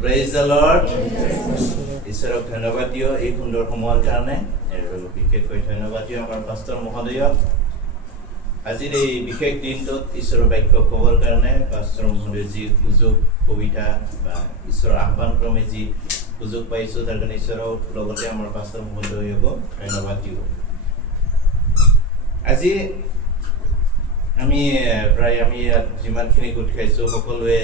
Praise the lord. ঈশ্বৰক ধন্যবাদ দিওঁ এই সুন্দৰ সময়ৰ কাৰণে, আৰু বিশেষকৈ ধন্যবাদ দিওঁ আমাৰ পাষ্টৰ মহোদয়ক আজিৰ এই বিশেষ দিনটোত ঈশ্বৰৰ বাক্য ক'বৰ কাৰণে। পাষ্টৰ মহোদয়ে যি সুযোগ সুবিধা বা ঈশ্বৰৰ আহ্বান ক্ৰমে যি সুযোগ পাইছোঁ তাৰ কাৰণে ঈশ্বৰৰ লগতে আমাৰ পাষ্টৰ মহোদয়কো ধন্যবাদ দিওঁ। আজি আমি ইয়াত যিমানখিনি গোট খাইছোঁ সকলোৱে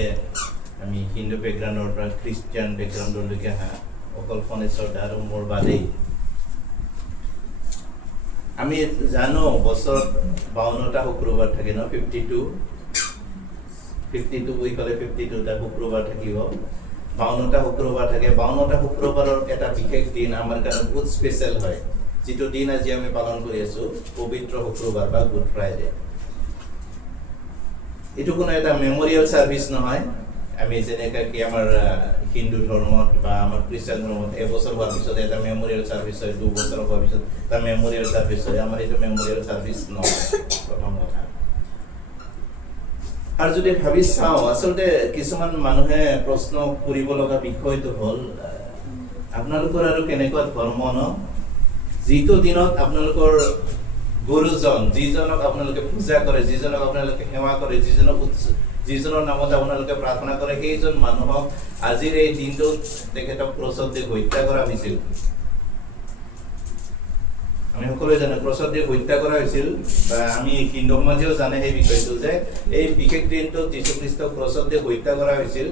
আমি হিন্দু বেকগ্ৰাউণ্ডৰ পৰা খ্ৰীষ্টিয়ান বেকগ্ৰাউণ্ডলৈকে অহা অকল ফণেশ্বৰ দা আৰু মোৰ বাদেই। আমি জানো বছৰত 52টা শুক্ৰবাৰ থাকে ন, 52 বুলি ক'লে 52টা শুক্ৰবাৰ থাকিব। 52টা শুক্ৰবাৰ থাকে। 52টা শুক্ৰবাৰৰ এটা বিশেষ দিন আমাৰ কাৰণে বহুত স্পেচিয়েল হয়, যিটো দিন আজি আমি পালন কৰি আছোঁ, পবিত্ৰ শুক্ৰবাৰ বা গুড ফ্ৰাইডে। এইটো কোনো এটা মেমৰিয়েল ছাৰ্ভিচ নহয়। আমি যেনেকৈ কি আমাৰ হিন্দু ধৰ্মত বা আমাৰ খ্ৰীষ্টান ধৰ্মত এবছৰ হোৱাৰ পিছত এটা মেমৰিয়েল ছাৰ্ভিচ হয়, 2 বছৰ হোৱাৰ পিছত এটা মেমৰিয়েল ছাৰ্ভিচ হয়। আমাৰ এইটো মেমৰিয়েল ছাৰ্ভিচ নহয়, প্ৰথম কথা। আৰু যদি ভাবি চাওঁ, আচলতে কিছুমান মানুহে প্ৰশ্ন কৰিব লগা বিষয়টো হ'ল আপোনালোকৰ আৰু কেনেকুৱা ধৰ্ম ন, যিটো দিনত আপোনালোকৰ গুৰুজন, যিজনক আপোনালোকে পূজা কৰে, যিজনক আপোনালোকে সেৱা কৰে, যিজনৰ নামত আপোনালোকে প্ৰাৰ্থনা কৰে, সেইজন মানুহক আজিৰ এই দিনটোত তেখেতক ক্ৰছত দি হত্যা কৰা হৈছিল। আমি সকলোৱে জানো ক্ৰছত দি হত্যা কৰা হৈছিল, বা আমি হিন্দু সমাজেও জানে সেই বিষয়টো যে এই বিশেষ দিনটোত যীশুখ্ৰীষ্টক ক্ৰছত দি হত্যা কৰা হৈছিল।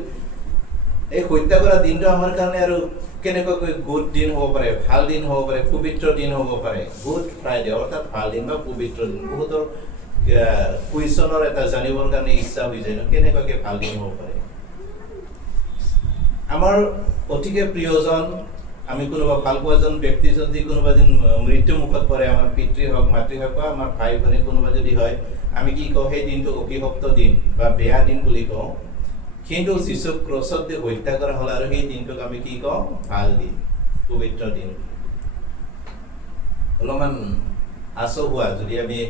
এই হত্যা কৰা দিনটো আমাৰ কাৰণে আৰু কেনেকুৱাকৈ গুড দিন হ'ব পাৰে, ভাল দিন হ'ব পাৰে, পবিত্ৰ দিন হ'ব পাৰে। গুড ফ্ৰাইডে অৰ্থাৎ ভাল দিন বা পবিত্ৰ দিন। বহুতৰ কুৱেশ্যনৰ এটা জানিবৰ কাৰণে ইচ্ছা হৈ যায় ন, কেনেকুৱাকৈ ভাল দিন হ'ব পাৰে। আমাৰ অতিকে প্ৰিয়জন, আমি কোনোবা ভাল পোৱা এজন ব্যক্তি যদি কোনোবা দিন মৃত্যু মুখত পৰে, আমাৰ পিতৃ হওক মাতৃ হওক বা আমাৰ ভাই ভনী কোনোবা যদি হয়, আমি কি কওঁ, সেই দিনটো অভিশপ্ত দিন বা বেয়া দিন বুলি কওঁ। কিন্তু যীশুক ক্ৰছত দি হত্যা কৰা হ'ল আৰু সেই দিনটোক আমি কি কওঁ, ভাল দিন, পবিত্ৰ দিন। অলপমান আচহুৱা যদি আমি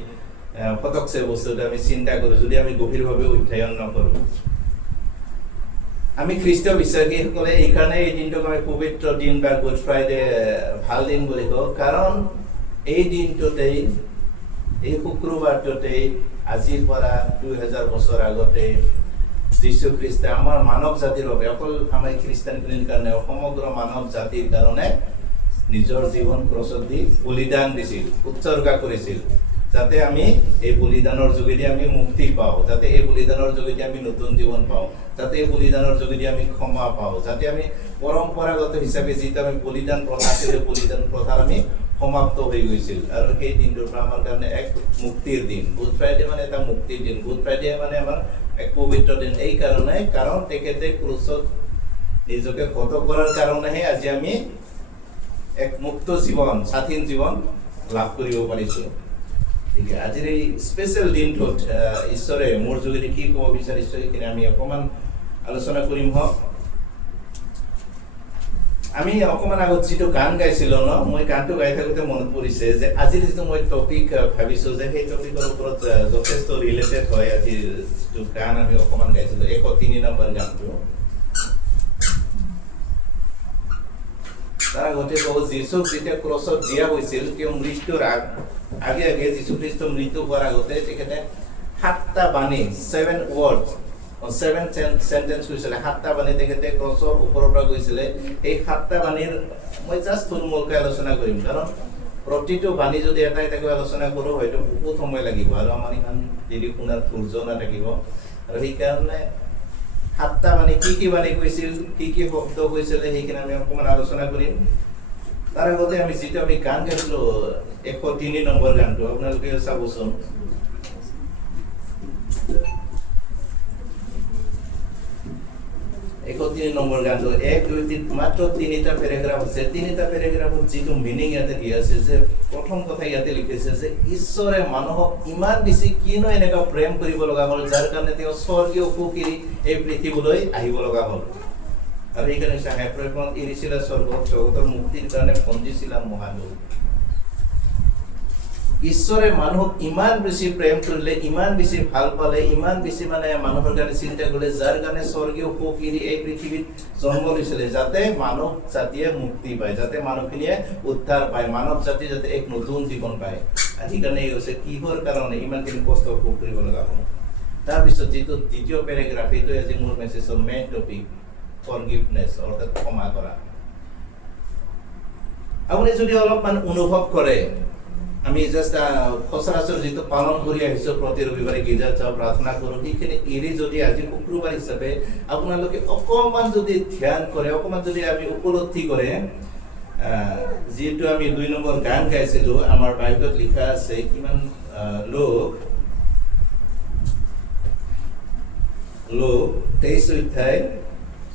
পটকছে বস্তুটো আমি চিন্তা কৰোঁ, যদি আমি গভীৰভাৱে অধ্যয়ন নকৰোঁ। আমি খ্ৰীষ্টীয় বিশ্বাসীসকলে এইকাৰণে এই দিনটোক আমি পবিত্ৰ দিন বা গুড ফ্ৰাইডে ভাল দিন বুলি কওঁ, কাৰণ এই দিনটোতেই, এই শুক্ৰবাৰটোতেই আজিৰ পৰা 2000 বছৰ আগতে যীশুখ্ৰীষ্টে আমাৰ মানৱ জাতিৰ বাবে, অকল আমাৰ খ্ৰীষ্টানখিনিৰ কাৰণে, সমগ্ৰ মানৱ জাতিৰ কাৰণে নিজৰ জীৱন ক্ৰছত দি বলিদান দিছিল, উৎসৰ্গা কৰিছিল, যাতে আমি এই বলিদানৰ যোগেদি আমি মুক্তি পাওঁ, যাতে এই বলিদানৰ যোগেদি আমি নতুন জীৱন পাওঁ, যাতে এই বলিদানৰ যোগেদি আমি ক্ষমা পাওঁ, যাতে আমি পৰম্পৰাগত হিচাপে যিটো আমি বলিদান প্ৰথা আছিল, বলিদান প্ৰথাৰ আমি সমাপ্ত হৈ গৈছিল। আৰু সেই দিনটোৰ পৰা আমাৰ কাৰণে এক মুক্তিৰ দিন। গুড ফ্ৰাইডে মানে এটা মুক্তিৰ দিন। গুড ফ্ৰাইডে মানে আমাৰ এক পবিত্ৰ দিন। এই কাৰণে, কাৰণ তেখেতে ক্ৰুচত নিজকে হত কৰাৰ কাৰণেহে আজি আমি এক মুক্ত জীৱন, স্বাধীন জীৱন লাভ কৰিব পাৰিছোঁ। ঠিক আছে, আজিৰ এই স্পেচিয়েল দিনটোত ঈশ্বৰে মোৰ যোগেদি কি ক'ব বিচাৰিছোঁ সেইখিনি আমি অকণমান আলোচনা কৰিম। হওক, আমি অকণমান আগত যিটো গান গাইছিলোঁ ন, মই গানটো গাই থাকোঁতে মনত পৰিছে যে আজিৰ যিটো মই টপিক ভাবিছোঁ যে সেই টপিকৰ ওপৰত যথেষ্ট ৰিলেটেড হয় আজিৰ যিটো গান আমি অকণমান গাইছিলোঁ, 103 নম্বৰ গানটো। তাৰ আগতে কওঁ, যীশুক যেতিয়া ক্ৰছত দিয়া হৈছিল, তেওঁ মৃত্যুৰ আগে আগে যীশুখ্ৰীষ্ট মৃত্যু হোৱাৰ আগতে তেখেতে 7টা বাণী, 7 ৱৰ্ডছ, 7 চেণ্টেন্স কৈছিলে। 7টা বাণী তেখেতে ক্ৰছৰ ওপৰৰ পৰা কৈছিলে। এই 7টা বাণীৰ মই জাষ্ট থুলমূলকৈ আলোচনা কৰিম, কাৰণ প্ৰতিটো বাণী যদি এটা এটাকৈ আলোচনা কৰোঁ হয়তো বহুত সময় লাগিব আৰু আমাৰ ইমান দেৰি শুনাৰ ধৈৰ্য নাথাকিব। আৰু সেইকাৰণে 7টা বাণী, কি বাণী কৈছিল, কি শব্দ কৈছিলে, সেইখিনি আমি অকণমান আলোচনা কৰিম। তাৰ আগতে আমি যিটো গান গাইছিলোঁ, 103 নম্বৰ গানটো আপোনালোকে চাবচোন। নম্বৰ গানটো 1, 2, 3 মাত্ৰ 3টা পেৰাগ্ৰাফ আছে। 3টা পেৰাগ্ৰাফত যিটো মিনিং ইয়াতে দিয়া আছে, যে প্ৰথম কথা ইয়াতে লিখিছে যে ঈশ্বৰে মানুহক ইমান বেছি কিনো এনেকুৱা প্ৰেম কৰিব লগা হ'ল, যাৰ কাৰণে তেওঁ স্বৰ্গীয় সুখ এৰি এই পৃথিৱীলৈ আহিব লগা হ'ল। আৰু সেইকাৰণে প্ৰেমত এৰিছিলা স্বৰ্গত, জগতৰ মুক্তিৰ কাৰণে বন্দিছিলা মহাদুখ। ঈশ্বৰে মানুহক ইমান বেছি প্ৰেম কৰিলে, ইমান বেছি ভাল পালে, ইমান বেছি মানে মানুহৰ কাৰণে চিন্তা কৰিলে, যাৰ কাৰণে স্বৰ্গীয় সুখ এৰি এই পৃথিৱীত জন্ম লৈছিলে, যাতে মানৱ জাতিয়ে মুক্তি পায়, যাতে মানুহখিনিয়ে উদ্ধাৰ পায়, মানৱ জাতি যাতে এক নতুন জীৱন পায়। সেইকাৰণে এই হৈছে কিহৰ কাৰণে ইমানখিনি কষ্ট ভোগ কৰিব লগা হ'ল। তাৰপিছত যিটো দ্বিতীয় পেৰাগ্ৰাফ, এইটোৱে আজি মোৰ মেছেজৰ মেইন টপিক, ফৰগিভনেছ, অৰ্থাৎ ক্ষমা কৰা। আপুনি যদি অলপমান অনুভৱ কৰে, আমি জাষ্ট সচৰাচৰ যিটো পালন কৰি আহিছোঁ, প্ৰতি ৰবিবাৰে গীৰ্জাত যাওঁ, প্ৰাৰ্থনা কৰোঁ, সেইখিনি এৰি যদি আজি শুক্ৰবাৰ হিচাপে আপোনালোকে অকণমান যদি ধ্যান কৰে, অকণমান যদি আমি উপলব্ধি কৰে, যিহেতু আমি 2 নম্বৰ গান গাইছিলোঁ, আমাৰ বাইবেলত লিখা আছে কিমান লোক 23 অধ্যায়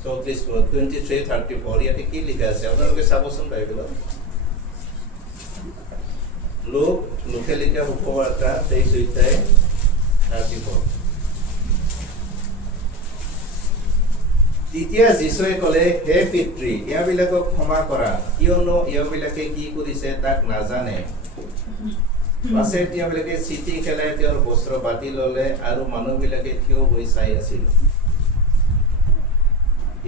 23-34, ইয়াতে কি লিখা আছে আপোনালোকে চাবচোন বাইবেলত। লোকে লিখা শুভবাৰ্তা 23 অধ্যায় 34। তেতিয়া যীশুৱে ক'লে, হে পিতৃ, ইয়াবিলাকক ক্ষমা কৰা, কিয়নো ইয়াবিলাকে কি কৰিছে তাক নাজানে। পাছে তেওঁবিলাকে চিঠি খেলাই তেওঁৰ বস্ত্ৰ বাতি ল'লে আৰু মানুহবিলাকে থিয় হৈ চাই আছিল।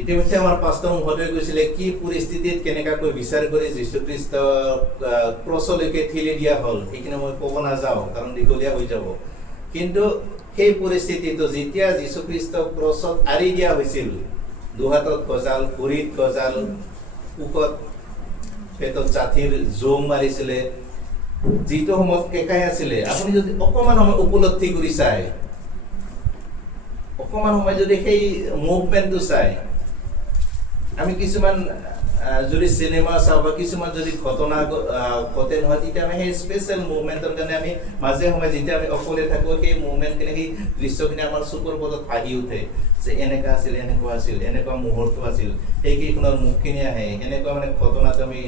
ইতিমধ্যে আমাৰ পাষ্টৰ মহোদয়ে কৈছিলে কি পৰিস্থিতিত কেনেকাকৈ বিচাৰ কৰি যীশুখ্ৰীষ্ট ক্ৰছলৈকে ঠেলি দিয়া হ'ল, সেইখিনি মই ক'ব নাযাওঁ কাৰণ দীঘলীয়া হৈ যাব। কিন্তু সেই পৰিস্থিতিটো যেতিয়া যীশুখ্ৰীষ্ট ক্ৰছত আঁৰি দিয়া হৈছিল, দুহাতত গজাল, ভৰিত গজাল, উকত পেটত জাঠিৰ জোং মাৰিছিলে, যিটো সময়ত কেঁকাই আছিলে, আপুনি যদি অকণমান সময় উপলব্ধি কৰি চায়, অকণমান সময় যদি সেই মুভমেণ্টটো চায়, আমি কিছুমান যদি চিনেমা চাওঁ বা কিছুমান যদি ঘটনা ঘটে নহয়, তেতিয়া আমি সেই স্পেচিয়েল মুভমেণ্টৰ কাৰণে আমি মাজে সময়ে যেতিয়া আমি অকলে থাকোঁ, সেই মুভমেণ্টখিনি, সেই দৃশ্যখিনি আমাৰ চকুৰ পদত ভাহি উঠে যে এনেকুৱা আছিল, এনেকুৱা আছিল, এনেকুৱা মুহূৰ্ত আছিল, সেইকেইখনৰ মুখখিনি আহে, এনেকুৱা মানে ঘটনাটো আমি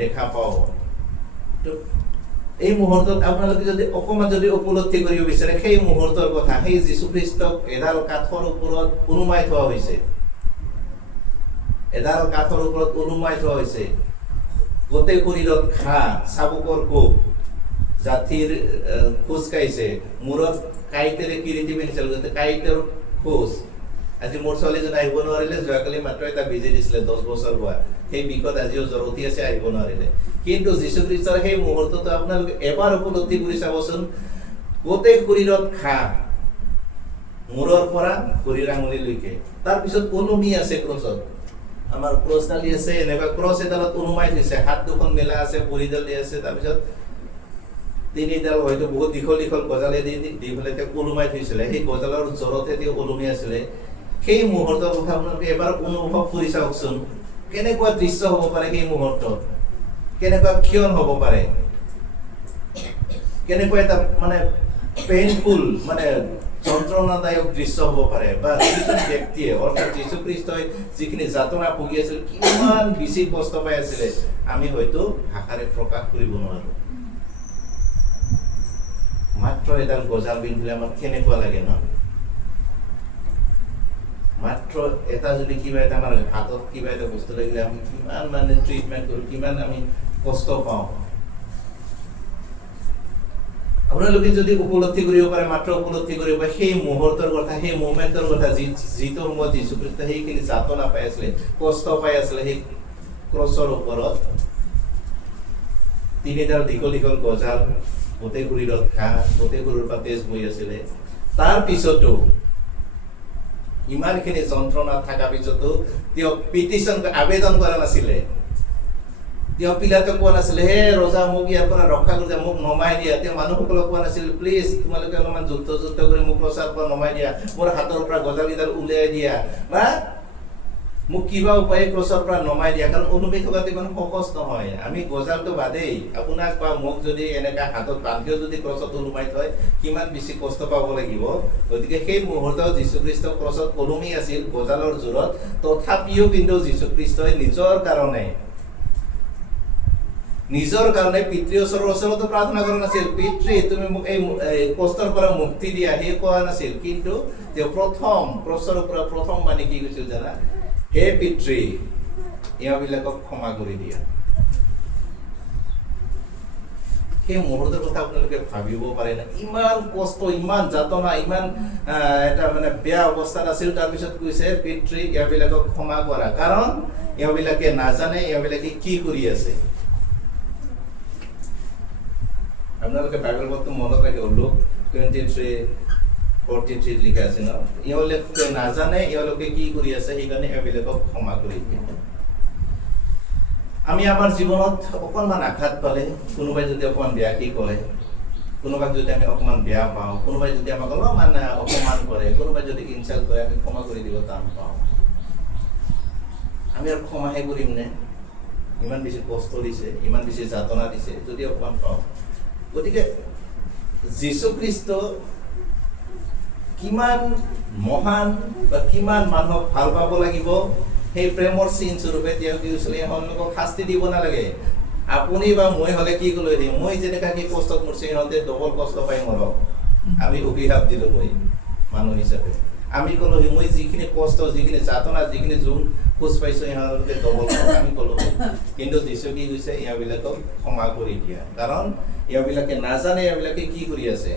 দেখা পাওঁ। তো এই মুহূৰ্তত আপোনালোকে যদি অকণমান যদি উপলব্ধি কৰিব বিচাৰে, সেই মুহূৰ্তৰ কথা, সেই যীশুখ্ৰীষ্টক এডাল কাঠৰ ওপৰত ওলোমাই থোৱা হৈছে, এডাল কাঠৰ ওপৰত ওলোমাই থোৱা হৈছে, গোটেই শৰীৰত ঘাঁ, চাবুকৰ কোব, জাঠিৰ খোজ কাঢ়িছে, মূৰত কাঁইটেৰে কিৰীটি পিন্ধিছিল, গোটেই কাঁইটৰ খোজ। আজি মোৰ ছোৱালীজনী আহিব নোৱাৰিলে, যোৱাকালি মাত্ৰ এটা বেজি দিছিলে 10 বছৰ হোৱা, সেই বিষত আজিও জ্বৰ উঠি আছে, আহিব নোৱাৰিলে। কিন্তু যীশুখ্ৰীষ্টৰ সেই মুহূৰ্তটো আপোনালোকে এবাৰ উপলব্ধি কৰি চাবচোন, গোটেই শৰীৰত ঘাঁ, মূৰৰ পৰা ভৰিৰ আঙুলিলৈকে, তাৰপিছত ওলমি আছে ক্ৰছত, আমাৰ ক্ৰছডালি আছে, এনেকুৱা ক্ৰছ এডালত ওলোমাই থৈছে, হাত দুখন মেলা আছে, ভৰিডাল দি আছে, তাৰপিছত 3ডাল হয়তো বহুত দীঘল দীঘল গজালে দি পেলাই তেওঁক ওলোমাই থৈছিলে, সেই গজালৰ জ্বৰতে তেওঁ ওলমি আছিলে। সেই মুহূৰ্তৰ কথা আপোনালোকে এবাৰ অনুভৱ কৰি চাওকচোন, কেনেকুৱা দৃশ্য হ'ব পাৰে সেই মুহূৰ্তত, কেনেকুৱা ক্ষণ হ'ব পাৰে, কেনেকুৱা এটা মানে পেইনফুল, মানে যন্ত্ৰণাদায়ক দৃশ্য হ'ব পাৰে, বা যিজন ব্যক্তিয়ে অৰ্থাৎ যীশুখ্ৰীষ্টই যিখিনি যাতনা ভুগি আছিল, কিমান বেছি কষ্ট পাই আছিলে, আমি হয়তো ভাষাৰে প্ৰকাশ কৰিব নোৱাৰো। মাত্ৰ এডাল গজাল পিন্ধিলে আমাৰ কেনেকুৱা লাগে ন, মাত্ৰ এটা যদি কিবা এটা আমাৰ হাতত কিবা এটা বস্তু লাগিলে আমি কিমান মানে ট্ৰিটমেণ্ট কৰোঁ, কিমান আমি কষ্ট পাওঁ। আপোনালোকে যদি উপলব্ধি কৰিব পাৰে, মাত্ৰ উপলব্ধি কৰিব পাৰে সেই মুহূৰ্তৰ কথা, সেই মুভমেণ্টৰ কথা, যিটো সময়ত যীশুখ্ৰীষ্ট সেইখিনি যাতনা পাই আছিলে, কষ্ট পাই আছিলে, সেই ক্ৰছৰ ওপৰত 3ডাল দীঘল দীঘল গজাল, গোটেই শৰীৰত ঘাঁ, গোটেই শৰীৰৰ পৰা তেজ বৈ আছিলে। তাৰ পিছতো, ইমানখিনি যন্ত্ৰণা থকা পিছতো তেওঁ পিটিশ্যন, আবেদন কৰা নাছিলে, তেওঁ পিলাতক কোৱা নাছিলে, হে ৰজা মোক ইয়াৰ পৰা ৰক্ষা কৰি দিয়া, মোক নমাই দিয়া। তেওঁ মানুহসকলক কোৱা নাছিল, প্লিজ তোমালোকে অলপমান যুদ্ধ কৰি মোক ৰজাৰ পৰা নমাই দিয়া, মোৰ হাতৰ পৰা গজালকেইডাল উলিয়াই দিয়া, বা মোক কিবা উপায়ে ক্ৰছৰ পৰা নমাই দিয়া। কাৰণ ওলমি থকাটো ইমান সহজ নহয়। আমি গজালটো বাদেই, আপোনাক বা মোক যদি এনেকা হাতত বান্ধিও যদি ক্ৰছত ওলমাই থয়, কিমান বেছি কষ্ট পাব লাগিব। গতিকে সেই মুহূৰ্তত যীশুখ্ৰীষ্ট ক্ৰছত ওলমি আছিল গজালৰ জোৰত, তথাপিও কিন্তু যীশুখ্ৰীষ্টই নিজৰ কাৰণে পিতৃ ওচৰতো প্ৰাৰ্থনা কৰা নাছিল, পিতৃ তুমি মোক এই কষ্টৰ পৰা মুক্তি দিয়া, সেই কোৱা নাছিল। কিন্তু তেওঁ প্ৰথম ক্ৰছৰ পৰা প্ৰথম মানে কি কৈছিল জানা, হে পিতৃ এওঁবিলাকক ক্ষমা কৰি দিয়া। সেই মুহূৰ্তৰ কথা আপোনালোকে ভাবিব পাৰে না, ইমান কষ্ট, ইমান যাতনা, ইমান এটা মানে বেয়া অৱস্থাত আছিল, তাৰপিছত কৈছে পিতৃ এওঁবিলাকক ক্ষমা কৰা, কাৰণ এওঁবিলাকে নাজানে এওঁবিলাকে কি কৰি আছে। আপোনালোকে বাইবেলটো মনত ৰাখিব, লুক 23:43 লিখা আছে ন, এওঁলোকে নাজানে এওঁলোকে কি কৰি আছে, সেইকাৰণে এওঁবিলাকক ক্ষমা কৰি দিয়ে। আমি আমাৰ জীৱনত অকণমান আঘাত পালে, কোনোবাই যদি অকণমান বেয়াকৈ কয়, কোনোবাক যদি আমি অকণমান বেয়া পাওঁ, কোনোবাই যদি আমাক অলপমান অপমান কৰে, কোনোবাই যদি ইনচাল্ট কৰে, আমি ক্ষমা কৰি দিব টান পাওঁ। আমি আৰু ক্ষমাহে কৰিম নে? ইমান বেছি কষ্ট দিছে, ইমান বেছি যাতনা দিছে, যদি অকণমান পাওঁ। গতিকে যীশুখ্ৰীষ্ট কিমান মহান বা কিমান মানুহক ভাল পাব লাগিব, সেই প্ৰেমৰ চিন স্বৰূপে তেওঁ কি হৈছিলে, এওঁলোকক শাস্তি দিব নালাগে। আপুনি বা মই হ'লে কি ক'লো, মই যেনেকা কি কষ্টত মৰছে, সিহঁতে ডবল কষ্ট পাই মৰক। আমি অভিশাপ দিলোঁ মই মানুহ হিচাপে, আমি ক'লো মই যিখিনি কষ্ট, যিখিনি যাতনা, যিখিনি জোন খোজ পাইছোঁ, সিহঁতে ডবল আমি ক'লো। কিন্তু যীশু কি কৈছে, এওঁবিলাকক ক্ষমা কৰি দিয়া, কাৰণ এওঁবিলাকে নাজানে এওঁবিলাকে কি কৰি আছে।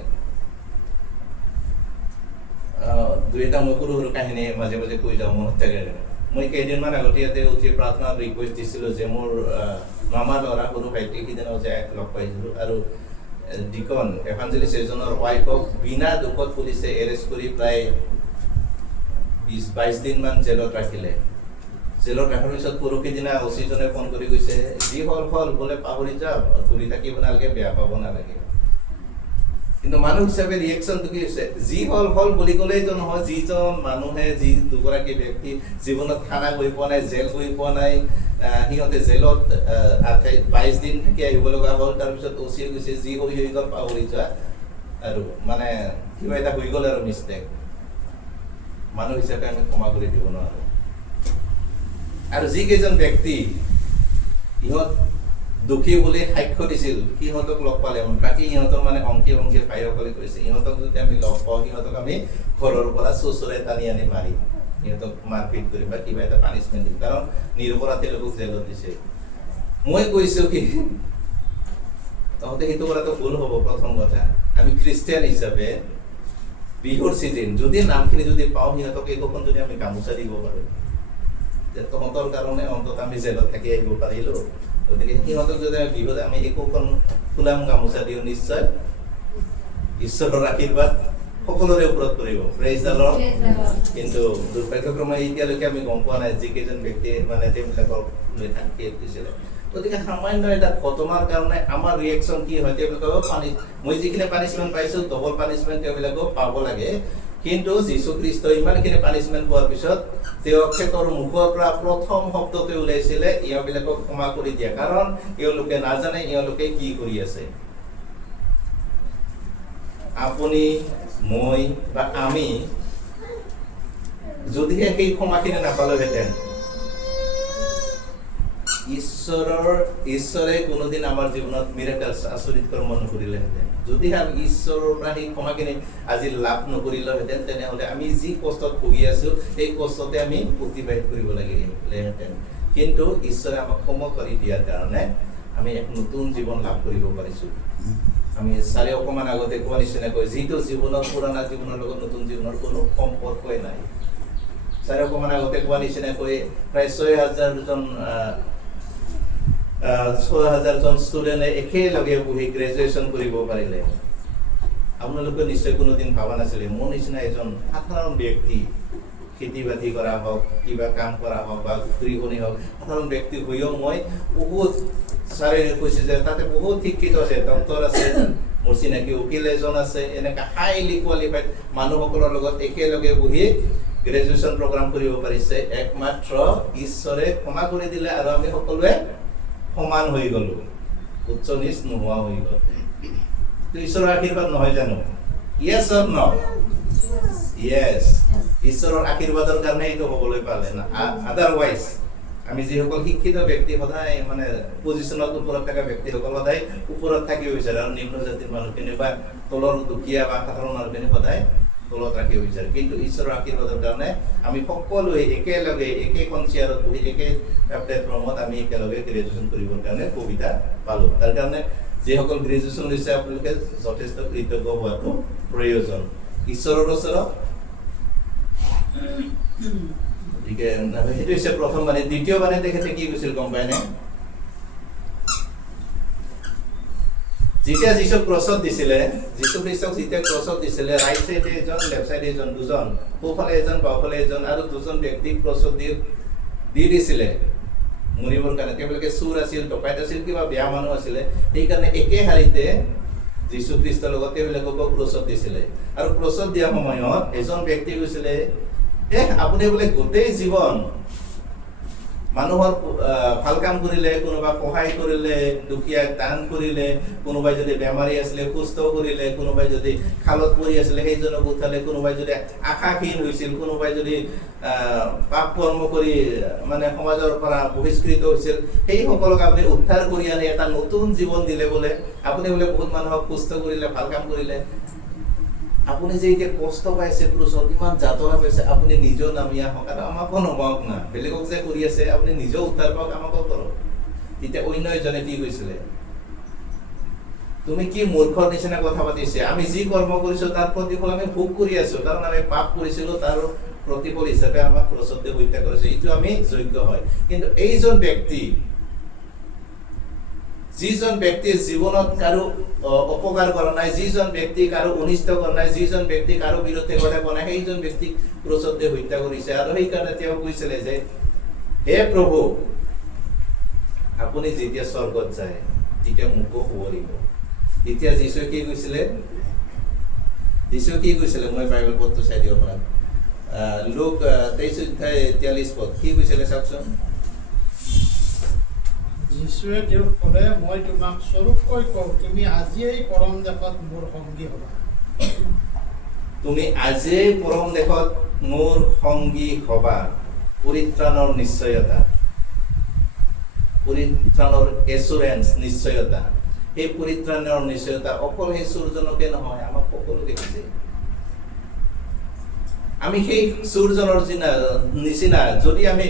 দুই এটা মই সৰু সৰু কাহিনী মাজে মাজে কৈ যাওঁ, মনত থাকে। মই কেইদিনমান আগতে ইয়াতে উঠি প্ৰাৰ্থনাত ৰিকুৱেষ্ট দিছিলোঁ যে মোৰ মামাৰ ল'ৰা সৰু ভাইটিক সিদিনাও যে লগ পাইছিলোঁ, আৰু ডিকন এভাঞ্জেলিষ্ট এজনৰ ৱাইফক বিনা দুখত পুলিচে এৰেষ্ট কৰি প্ৰায় 20-22 দিনমান জেলত ৰাখিলে। জেলত ৰখাৰ পিছত পৰহি দিনা অচিজনে ফোন কৰি কৈছে, যি হ'ল বোলে পাহৰি যাওক, ধৰি থাকিব নালাগে, বেয়া পাব নালাগে। কিন্তু মানুহ হিচাপে ৰিয়েকশ্যনটো কি হৈছে, যি হ'ল বুলি ক'লেইতো নহয়। যিজন মানুহে, যি দুগৰাকী ব্যক্তি জীৱনত খানা গৈ পোৱা নাই, জেল গৈ পোৱা নাই, সিহঁতে জেলত 22 দিন থাকি আহিব লগা হ'ল। তাৰপিছত অচিয়ে কৈছে যি হৈ গ'ল পাহৰি যোৱা, আৰু মানে কিবা এটা হৈ গ'ল আৰু মিষ্টেক। মানুহ হিচাপে আমি ক্ষমা কৰি দিব নোৱাৰোঁ। আৰু যিকেইজন ব্যক্তি ইহঁত দুখী বুলি সাক্ষ্য দিছিল, সিহঁতক লগ পালে, বাকী সিহঁতৰ মানে অংশী ভাইসকলে কৈছে, ইহঁতক যদি আমি লগ পাওঁ, সিহঁতক আমি ঘৰৰ পৰা চোচৰে টানি আনি মাৰিম, সিহঁতক মাৰপিট কৰিম বা কিবা এটা পানিছমেণ্ট দিম, কাৰণ নিৰপৰাধী লোকক জেলত দিছে। মই কৈছোঁ কি, তহঁতে সেইটো কৰাটো ভুল হ'ব। প্ৰথম কথা, আমি খ্ৰীষ্টিয়ান হিচাপে বিহুৰ চিজন যদি নামখিনি যদি পাওঁ, সিহঁতক একোখন যদি আমি গামোচা দিব পাৰোঁ, যে তহঁতৰ কাৰণে অন্তত আমি জেলত থাকি আহিব পাৰিলোঁ। গতিকে সিহঁতক যদি আমি বিহুত আমি একোখন ফুলাম গামোচা দিওঁ, নিশ্চয় ঈশ্বৰৰ আশীৰ্বাদ সকলোৰে ওপৰত পৰিব। Praise the lord. কিন্তু দুৰ্ভাগ্যক্ৰমে এতিয়ালৈকে আমি গম পোৱা নাই যিকেইজন ব্যক্তিয়ে মানে তেওঁবিলাকক লৈ থাকি দিছিলে। গতিকে সামান্য এটা ঘটনাৰ কাৰণে আমাৰ ৰিয়েকশ্যন কি হয়, তেওঁলোকক মই যিখিনি পানিছমেণ্ট পাইছোঁ, ডবল পানিছমেণ্ট তেওঁবিলাকক পাব লাগে। কিন্তু যীশুখ্ৰীষ্ট ইমানখিনি পানিছমেণ্ট পোৱাৰ পিছত তেখেতৰ মুখৰ পৰা প্ৰথম শব্দটো ওলাইছিলে, এওঁবিলাকক ক্ষমা কৰি দিয়া, কাৰণ এওঁলোকে নাজানে এওঁলোকে কি কৰি আছে। আপুনি, মই বা আমি যদিহে সেই ক্ষমাখিনি নাপালোহেঁতেন, ঈশ্বৰে কোনোদিন আমাৰ জীৱনত মিৰাকলছ, আচৰিত কৰ্ম নকৰিলেহেঁতেন। যদিহে আমি ঈশ্বৰৰ পৰা সেই ক্ষমাখিনি আজি লাভ নকৰিলোহেঁতেন, তেনেহ'লে আমি যি কষ্টত ভুগি আছোঁ, সেই কষ্টতে আমি অতিবাহিত কৰিব লাগিলেহেঁতেন। কিন্তু ঈশ্বৰে আমাক ক্ষমা কৰি দিয়াৰ কাৰণে আমি এক নতুন জীৱন লাভ কৰিব পাৰিছোঁ। আমি চাৰি অকণমান আগতে কোৱা নিচিনাকৈ, যিটো জীৱনত পুৰণা জীৱনৰ লগত নতুন জীৱনৰ কোনো সম্পৰ্কই নাই। চাৰি অকণমান আগতে কোৱা নিচিনাকৈ প্ৰায় 6,000জন ষ্টুডেণ্টে একেলগে বহি গ্ৰেজুৱেশ্যন কৰিব পাৰিলে। আপোনালোকে নিশ্চয় কোনোদিন ভবা নাছিলে, মোৰ নিচিনা এজন সাধাৰণ ব্যক্তি, খেতি বাতি কৰা হওক, কিবা কাম কৰা হওক বা গৃহিণী হওক, সাধাৰণ ব্যক্তি হৈও মই বহুত, ছাৰে কৈছে যে তাতে বহুত শিক্ষিত আছে, ডক্টৰ আছে, মোৰ চিনাকি উকিল এজন আছে, এনেকুৱা হাইলি কোৱালিফাইড মানুহসকলৰ লগত একেলগে বহি গ্ৰেজুৱেশ্যন প্ৰগ্ৰাম কৰিব পাৰিছে। একমাত্ৰ ঈশ্বৰে ক্ষমা কৰি দিলে আৰু আমি সকলোৱে সমান হৈ গ'লোঁ, উচ্চ নিচ নোহোৱা হৈ গ'ল। ঈশ্বৰৰ আশীৰ্বাদ নহয় জানো? ইয়েছ অৰ ন? ইয়েছ। ঈশ্বৰৰ আশীৰ্বাদৰ কাৰণে এইটো হ'বলৈ পালে না। আদাৰৱাইজ আমি যিসকল শিক্ষিত ব্যক্তি, সদায় মানে পজিশ্যনত ওপৰত থকা ব্যক্তিসকল সদায় ওপৰত থাকিব বিচাৰে, আৰু নিম্ন জাতিৰ মানুহখিনি বা তলৰ দুখীয়া বা সাধাৰণ মানুহখিনি সদায় তলত ৰাখিব বিচাৰে। কিন্তু ঈশ্বৰৰ আশীৰ্বাদৰ কাৰণে আমি সকলোৱে একেলগে একেখন চেয়াৰত বহি একে প্লেটফৰ্মত আমি একেলগে গ্ৰেজুৱেশ্যন কৰিবৰ কাৰণে সুবিধা পালোঁ। তাৰ কাৰণে যিসকল গ্ৰেজুৱেশ্যন লৈছে আপোনালোকে যথেষ্ট কৃতজ্ঞ হোৱাটো প্ৰয়োজন ঈশ্বৰৰ ওচৰত। গতিকে সেইটো হৈছে প্ৰথম বাণী। দ্বিতীয় বাণী তেখেতে কি কৈছিল গম পায়নে? যেতিয়া যীশুক ক্ৰছত দিছিলে, যীশু খ্ৰীষ্টক যেতিয়া ক্ৰছত দিছিলে, ৰাইট চাইডে এজন, লেফ্ট চাইডে এজন, দুজন, সোঁফালে এজন, বাওঁফালে এজন, আৰু দুজন ব্যক্তিক ক্ৰছত দি দিছিলে মৰিবৰ কাৰণে। তেওঁলোকে চোৰ আছিল, ডকাইত আছিল, কিবা বেয়া মানুহ আছিলে, সেইকাৰণে একে শাৰীতে যীশু খ্ৰীষ্টৰ লগত তেওঁলোককো ক্ৰছত দিছিলে। আৰু ক্ৰছত দিয়া সময়ত এজন ব্যক্তি কৈছিলে, আপুনি বোলে গোটেই জীৱন মানুহৰ ভাল কাম কৰিলে, কোনোবা সহায় কৰিলে, দুখীয়াক দান কৰিলে, কোনোবাই যদি বেমাৰী আছিলে সুস্থ কৰিলে, কোনোবাই যদি খালত পৰি আছিলে সেইজনক উঠালে, কোনোবাই যদি আশাহীন হৈছিল, কোনোবাই যদি পাপ কৰ্ম কৰি মানে সমাজৰ পৰা বহিষ্কৃত হৈছিল, সেইসকলক আপুনি উদ্ধাৰ কৰি আনি এটা নতুন জীৱন দিলে বোলে। আপুনি বোলে বহুত মানুহক সুস্থ কৰিলে, ভাল কাম কৰিলে। আপুনি যে এতিয়া কষ্ট পাইছে, ক্ৰুচত ইমান যাতনা পাইছে, আপুনি নিজেও নামি আহক আৰু আমাকো নমাওক না। বেলেগক যে কৰি আছে আপুনি নিজেও উদ্ধাৰ পাওক, আমাকো কৰক। তেতিয়া অন্য এজনে কি কৈছিলে, তুমি কি মূৰ্খৰ নিচিনা কথা পাতিছে? আমি যি কৰ্ম কৰিছো তাৰ প্ৰতিফল আমি ভোগ কৰি আছো, কাৰণ আমি পাপ কৰিছিলো, তাৰ প্ৰতিফল হিচাপে আমাক ক্ৰুচতে হত্যা কৰিছে, এইটো আমি যোগ্য হয়। কিন্তু এইজন ব্যক্তি, যিজন ব্যক্তিৰ জীৱনত কাৰো অপকাৰ কৰা নাই, যিজন ব্যক্তি কাৰো অনিষ্ট কৰা নাই, যিজন ব্যক্তি কাৰো বিৰুদ্ধে কথা কোৱা নাই, সেইজন ব্যক্তিক ক্ৰুচতে হত্যা কৰিছে। আৰু সেইকাৰণে তেওঁ কৈছিলে যে, হে প্ৰভু, আপুনি যেতিয়া স্বৰ্গত যায় তেতিয়া মোকো সোঁৱৰিব। তেতিয়া যীশুৱে কি কৈছিলে? যীশুৱে কি কৈছিলে? মই বাইবেল পদটো চাই দিব আপোনাক। লোক 23:43 কি কৈছিলে চাওকচোন। যীশুৱে তেওঁক ক'লে, মই তোমাক স্বৰূপকৈ কওঁ, তুমি আজিয়েই পৰম দেশত মোৰ সংগী হ'বা। তুমি আজিয়েই পৰম দেশত মোৰ সংগী হ'বা। পৰিত্ৰাণৰ নিশ্চয়তা, পৰিত্ৰাণৰ এচুৰেঞ্চ, নিশ্চয়তা। সেই পৰিত্ৰাণৰ নিশ্চয়তা অকল সেই চোৰজনকে নহয়, আমাক সকলোকে দিছে। আমি সেই চোৰজনৰ নিচিনা যদি আমি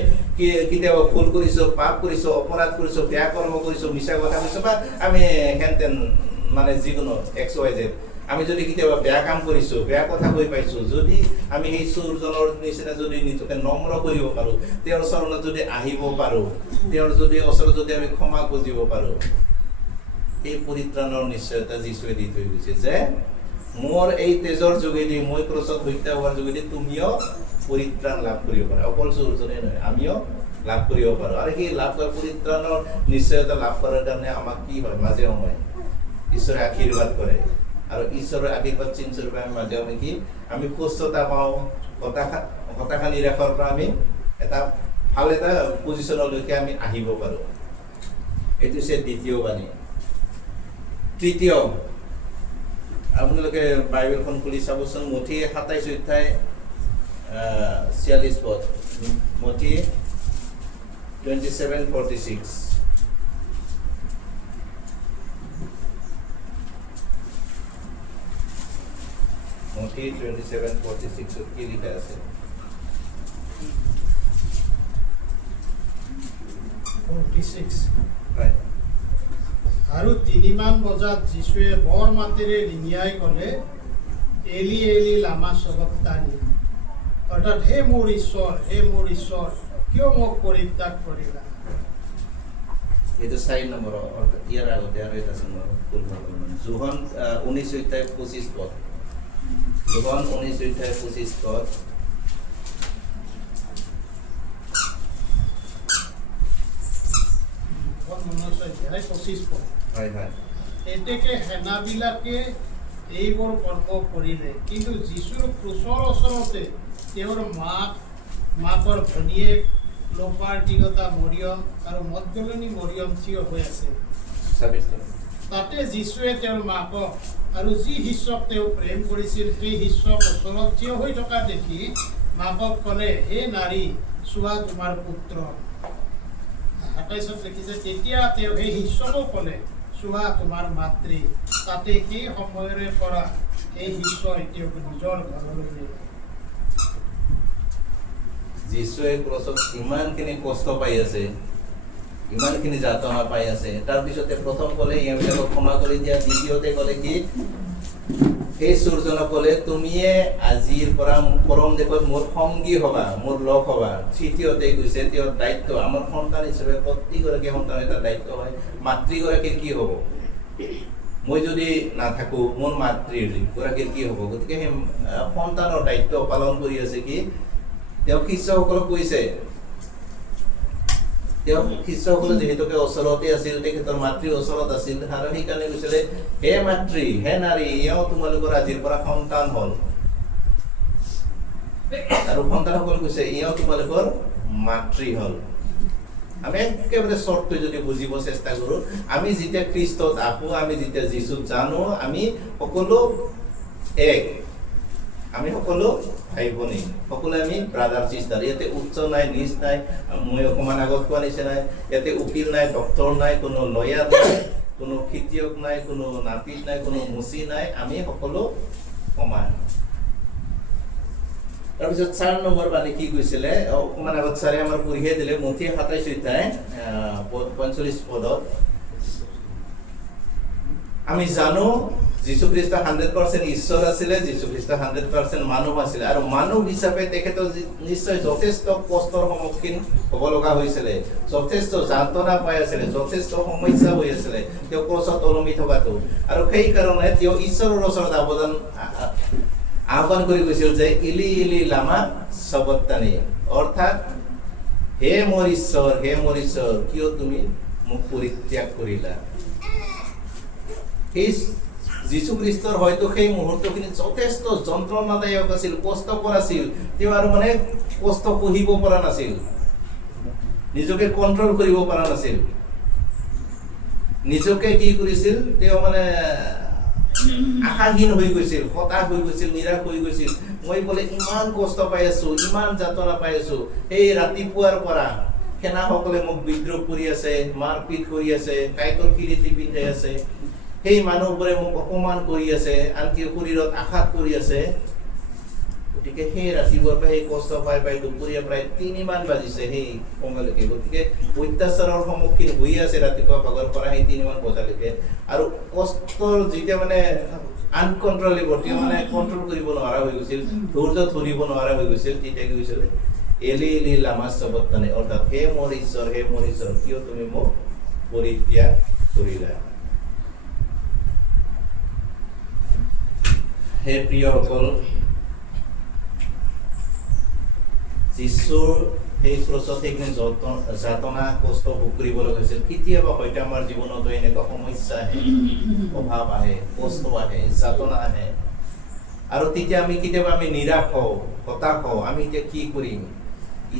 কেতিয়াবা ভুল কৰিছো, পাপ কৰিছো, অপৰাধ কৰিছো, বেয়া কৰ্ম কৰিছো, মিছা কথা কৈছো, বা আমি হেনতেন মানে যিকোনো XYZ, আমি যদি কেতিয়াবা বেয়া কাম কৰিছো, বেয়া কথা কৈ পাইছো, যদি আমি সেই চোৰজনৰ নিচিনা যদি নিজকে নম্ৰ কৰিব পাৰো, তেওঁৰ চৰণত যদি আহিব পাৰো, তেওঁৰ যদি ওচৰত যদি আমি ক্ষমা খুজিব পাৰো, সেই পৰিত্ৰাণৰ নিশ্চয়তা যীশুৱে দি থৈ গৈছে যে মোৰ এই তেজৰ যোগেদি, মই ক্ৰুচত হত্যা হোৱাৰ যোগেদি তুমিও পৰিত্ৰাণ লাভ কৰিব পাৰা। অকল চোৰজনে নহয়, আমিও লাভ কৰিব পাৰো। আৰু সেই লাভ কৰা পৰিত্ৰাণৰ নিশ্চয়তা লাভ কৰাৰ কাৰণে আমাক কি হয়, মাজে সময়ে ঈশ্বৰে আশীৰ্বাদ কৰে। আৰু ঈশ্বৰৰ আশীৰ্বাদ চিনস্বৰূপে আমি মাজে সময়ে কি আমি সুস্থতা পাওঁ, হতাশা নিৰাশৰ পৰা আমি এটা ভাল এটা পজিশ্যনলৈকে আমি আহিব পাৰো। এইটো হৈছে দ্বিতীয় বাণী। তৃতীয়, আপোনালোকে বাইবেলখন খুলি চাবচোন, মঠি 27:46 পদ, মঠি 27:46। মঠি 27:46 কি লিখা আছে? 46 right. আৰু 3মান বজাত যীশুৱে বৰ মাতেৰে ৰিঙিয়াই ক'লে, এলি এলি লামা সবক্তানি, অৰ্থাৎ হে মোৰ ঈশ্বৰ, হে মোৰ ঈশ্বৰ, কিয় মোক পৰিত্যাগ কৰিলা? এইটো 4 নম্বৰ, ইয়াৰ আগতে আৰু এটা আছে জোহন 19:25 পদ। জোহন 19:25 পদ। এতেকে সেনাবিলাকে এইবোৰ কৰ্ম কৰিলে, কিন্তু যীশুৰ ক্ৰুচৰ ওচৰতে তেওঁৰ মাকৰ ভনীয়েক লোপাৰ্ডিগতা মৰিয়ম আৰু মদগলনী মৰিয়ম থিয় হৈ আছে। তাতে যীশুৱে তেওঁৰ মাকক আৰু যি শিষ্যক তেওঁ প্ৰেম কৰিছিল সেই শিষ্যক ওচৰত থিয় হৈ থকা দেখি মাকক ক'লে, হে নাৰী, চোৱা তোমাৰ পুত্ৰ। 27 লিখিছে, তেতিয়া তেওঁ সেই শিষ্যকো ক'লে, চোৱা তোমাৰ মাতৃ। তাতে সেই সময়ৰে পৰা এই শিষ্যই তেওঁক নিজৰ ঘৰলৈ নিলে। যীশুৱে ক্ৰুচত ইমানখিনি কষ্ট পাই আছে, ইমানখিনি যাতনা পাই আছে। তাৰপিছতে প্ৰথম ক'লে এওঁবিলাকক ক্ষমা কৰি দিয়া, দ্বিতীয়তে ক'লে কি সেই চোৰজনক ক'লে তুমিয়ে আজিৰ পৰা পৰম দেশত মোৰ সংগী হবা, মোৰ লগ হবা। তৃতীয়তে কৈছে তেওঁৰ দায়িত্ব, আমাৰ সন্তান হিচাপে প্ৰতিগৰাকী সন্তান এটা দায়িত্ব হয়। মাতৃগৰাকীৰ কি হ'ব? মই যদি নাথাকো মোৰ মাতৃগৰাকীৰ কি হ'ব? গতিকে সেই সন্তানৰ দায়িত্ব পালন কৰি আছে কি তেওঁ শিষ্যসকলক কৈছে, তেওঁ শিষ্যসকলে যিহেতুকে ওচৰতে আছিল, তেখেতৰ মাতৃ ওচৰত আছিল আৰু সেইকাৰণে কৈছিলে হে মাতৃ, হে নাৰী, এওঁ তোমালোকৰ আজিৰ পৰা সন্তান হ'ল। আৰু সন্তানসকল কৈছে এওঁ তোমালোকৰ মাতৃ হ'ল। আমি একেবাৰে শ্বৰ্টকৈ যদি বুজিব চেষ্টা কৰোঁ, আমি যেতিয়া খ্ৰীষ্টত আহোঁ, আমি যেতিয়া যীশুক জানো, আমি সকলো এক, আমি সকলো ভাই ভনী, সকলোৱে আমি ব্ৰাদাৰ চিষ্টাৰ। ইয়াতে উচ্চ নাই, নিচ নাই, মই অকণমান আগত কোৱা নিচিনাই ইয়াতে উকিল নাই, ডক্তৰ নাই, কোনো লয়াৰ নাই, কোনো খেতিয়ক নাই, কোনো নাপিত নাই, কোনো মুচি নাই, আমি সকলো সমান। তাৰপিছত 4 নম্বৰ বাণী কি কৈছিলে, অকণমান আগত ছাৰে আমাৰ পঢ়িয়ে দিলে, মথি 27 অধ্যায় 45 পদত আমি জানো যীশুখ্ৰীষ্ট 100% ঈশ্বৰ আছিলে, যীশুখ্ৰীষ্ট 100% মানুহ আছিলে আৰু মানুহ হিচাপে তেখেতৰ নিশ্চয় যথেষ্ট কষ্টৰ সন্মুখীন হ'ব লগা হৈছিলে, যথেষ্ট যাতনা পাই আছিলে, যথেষ্ট সমস্যা হৈ আছিলে তেওঁ ক্ৰছত ওলমি থকাটো। আৰু সেইকাৰণে তেওঁ ঈশ্বৰৰ ওচৰত আহ্বান কৰি কৈছিল যে ইলি ইলি লামা সবক্তানি, অৰ্থাৎ হে মোৰ ঈশ্বৰ, হে মোৰ ঈশ্বৰ, কিয় তুমি মোক পৰিত্যাগ কৰিলা। সেই যীশুখ্ৰীষ্টৰ হয়তো সেই মুহূৰ্তখিনি যথেষ্ট যন্ত্ৰণাদায়ক আছিল, কষ্টকৰ আছিল। তেওঁ আৰু মানে কষ্ট সহিব পৰা নাছিল, নিজকে কণ্ট্ৰল কৰিব পৰা নাছিল, নিজকে কি কৰিছিল, তেওঁ মানে আশাহীন হৈ গৈছিল, হতাশ হৈ গৈছিল, নিৰাশ হৈ গৈছিল। মই বোলে ইমান কষ্ট পাই আছো, ইমান যাতনা পাই আছো, সেই ৰাতিপুৱাৰ পৰা সেনাসকলে মোক বিদ্ৰোহ কৰি আছে, মাৰপিট কৰি আছে, কাঁইটৰ কিৰীটি পিন্ধাই আছে, সেই মানুহবোৰে মোক অপমান কৰি আছে, আনকি শৰীৰত আঘাত কৰি আছে। গতিকে সেই ৰাতিপুৱাৰ পৰা সেই কষ্ট পাই পাই দুপৰীয়া প্ৰায় 3 মান বাজিছে সেই সময়লৈকে। গতিকে অত্যাচাৰৰ সন্মুখীন হৈ আছে ৰাতিপুৱা ভাগৰ পৰা সেই 3 মান বজালৈকে। আৰু কষ্টৰ যেতিয়া মানে আনকণ্ট্ৰলেবল, তেওঁ মানে কণ্ট্ৰল কৰিব নোৱাৰা হৈ গৈছিল, ধৈৰ্য ধৰিব নোৱাৰা হৈ গৈছিল, তেতিয়া কি হৈছিল, এলি এলি লামা সবক্তানি, অৰ্থাৎ হে মোৰ ঈশ্বৰ, হে মোৰ ঈশ্বৰ, কিয় তুমি মোক পৰিত্যাগ কৰিলা। হে প্ৰিয়সকল, যীশুৰ সেই ক্ৰছত সেইখিনি যাতনা কষ্ট ভোগ কৰিব লগা হৈছিল। কেতিয়াবা হয়তো আমাৰ জীৱনতো এনেকুৱা সমস্যা আহে, অভাৱ আহে, কষ্ট আহে, যাতনা আহে, আৰু তেতিয়া আমি কেতিয়াবা নিৰাশ হওঁ, হতাশ হওঁ। আমি এতিয়া কি কৰিম,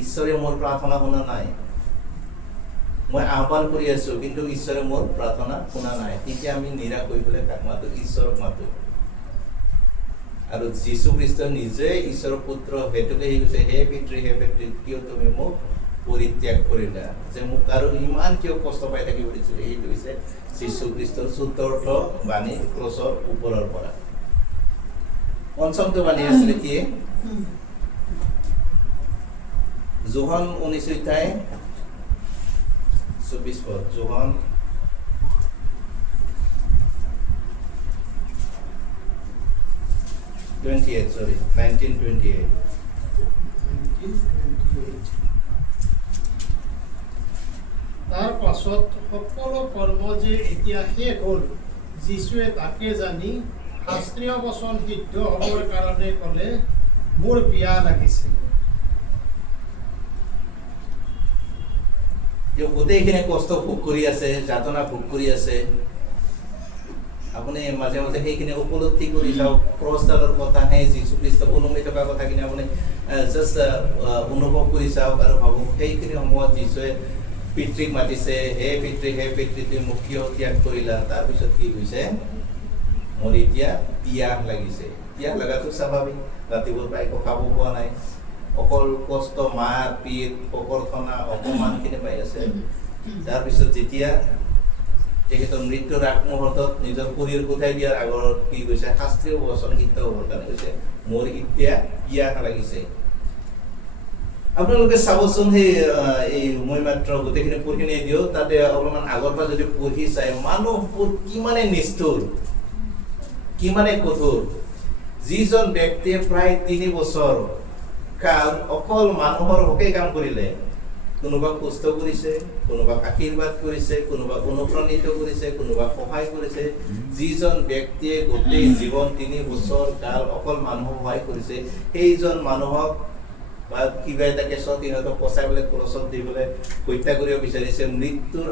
ঈশ্বৰে মোৰ প্ৰাৰ্থনা শুনা নাই, মই আহ্বান কৰি আছো কিন্তু ঈশ্বৰে মোৰ প্ৰাৰ্থনা শুনা নাই। তেতিয়া আমি নিৰাশ হৈ পেলাই তাক মাতো, ঈশ্বৰক মাতো। আৰু যীশুখ্ৰীষ্ট নিজে ঈশ্বৰৰ পুত্ৰ, সেইটোকে সি কৈছে হে পিতৃ, হে পিতৃ, কিয় তুমি মোক পৰিত্যাগ কৰিলা, যে মোক আৰু ইমান কিয় কষ্ট পাই থাকিব দিছিলে। সেইটো হৈছে যীশুখ্ৰীষ্টৰ চতুৰ্থ বাণী ক্ৰছৰ ওপৰৰ পৰা। পঞ্চমটো বাণী আছিলে কি, যোহন 19 অধ্যায় 24 পদ, যোহন 1928। তাৰ পাছত সকলো কৰ্ম যে এতিয়া শেষ হ'ল, যীশুৱে তাকে জানি শাস্ত্ৰীয় বচন সিদ্ধ হ'বৰ কাৰণে ক'লে, মোৰ বিয়া লাগিছিল। তেওঁ গোটেইখিনি কষ্ট ভোগ কৰি আছে, যাতনা ভোগ কৰি আছে। আপুনি মাজে মাজে সেইখিনি উপলব্ধি কৰি চাওক, ক্ৰছডালৰ কথা, সেই যীশুখ্ৰীষ্ট ওলমি থকা কথাখিনি আপুনি জাষ্ট অনুভৱ কৰি চাওক আৰু ভাবক, সেইখিনি সময়ত যীশুৱে পিতৃক মাতিছে, হে পিতৃ, হে পিতৃ, তুমি মোক কিয় ত্যাগ কৰিলা। তাৰপিছত কি হৈছে, মোৰ এতিয়া পিয়াহ লাগিছে। পিয়াহ লগাটো স্বাভাৱিক, ৰাতিপুৱাৰ পৰা একো খাব পোৱা নাই, অকল কষ্ট, মাৰ পিত, প্ৰকৰ্থনা, অপমানখিনি পাই আছে। তাৰপিছত যেতিয়া তেখেতৰ মৃত্যুৰ আগমুহূৰ্তত নিজৰ শৰীৰ গোটাই দিয়াৰ আগত কি কৈছে, শাস্ত্ৰীয় বচন সিদ্ধ হ'বৰ কাৰণে কৈছে, মোৰ এতিয়া পিয়াহ লাগিছে। আপোনালোকে চাবচোন এই মই মাত্ৰ গোটেইখিনি পঢ়ি নিদিওঁ তাতে অলপমান আগৰ পৰা যদি পঢ়ি চাই মানুহবোৰ কিমানে নিষ্ঠুৰ কিমানে কঠোৰ যিজন ব্যক্তিয়ে প্ৰায় 3 বছৰ কাল অকল মানুহৰ হকে কাম কৰিলে কোনোবা সুস্থ কৰিছে কোনোবা আশীৰ্বাদ কৰিছে কোনোবা অনুপ্ৰাণিত কৰিছে কোনোবা সহায় কৰিছে যিজন ব্যক্তিয়ে গোটেই জীৱন 3 বছৰ কাল অকল মানুহক সহায় কৰিছে সেইজন মানুহক বা কিবা এটা কেছত ইহঁতক পচাই পেলাই ক্ৰছত দি পেলাই হত্যা কৰিব বিচাৰিছে মৃত্যুৰ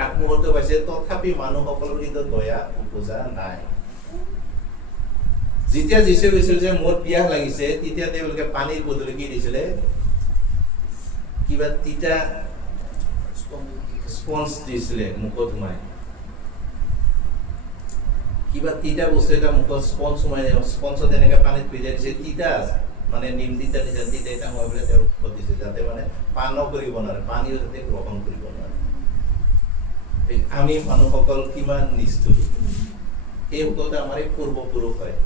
আগমুহূৰ্ত পাইছে তথাপি মানুহসকলৰ কিন্তু দয়া উপজা নাই যেতিয়া যীশুৱে কৈছিল যে মোৰ পিয়াহ লাগিছে তেতিয়া তেওঁলোকে পানীৰ বদলি কি দিছিলে কিবা তিতা স্পঞ্জ দিছিলে মুখত সোমাই কিবা তিতা বস্তু এটা মুখত স্পঞ্জ সোমাই স্পঞ্জত এনেকে পানীত ভিজাই দিছে তিতা মানে নিম তিতা দিছে তিতা এটা মই বোলে তেওঁ দিছে যাতে মানে পানো কৰিব নোৱাৰে পানীও যাতে গ্ৰহণ কৰিব নোৱাৰে আমি মানুহসকল কিমান নিষ্ঠুৰ এইসকলতে আমাৰ পূৰ্বপুৰুষ হয়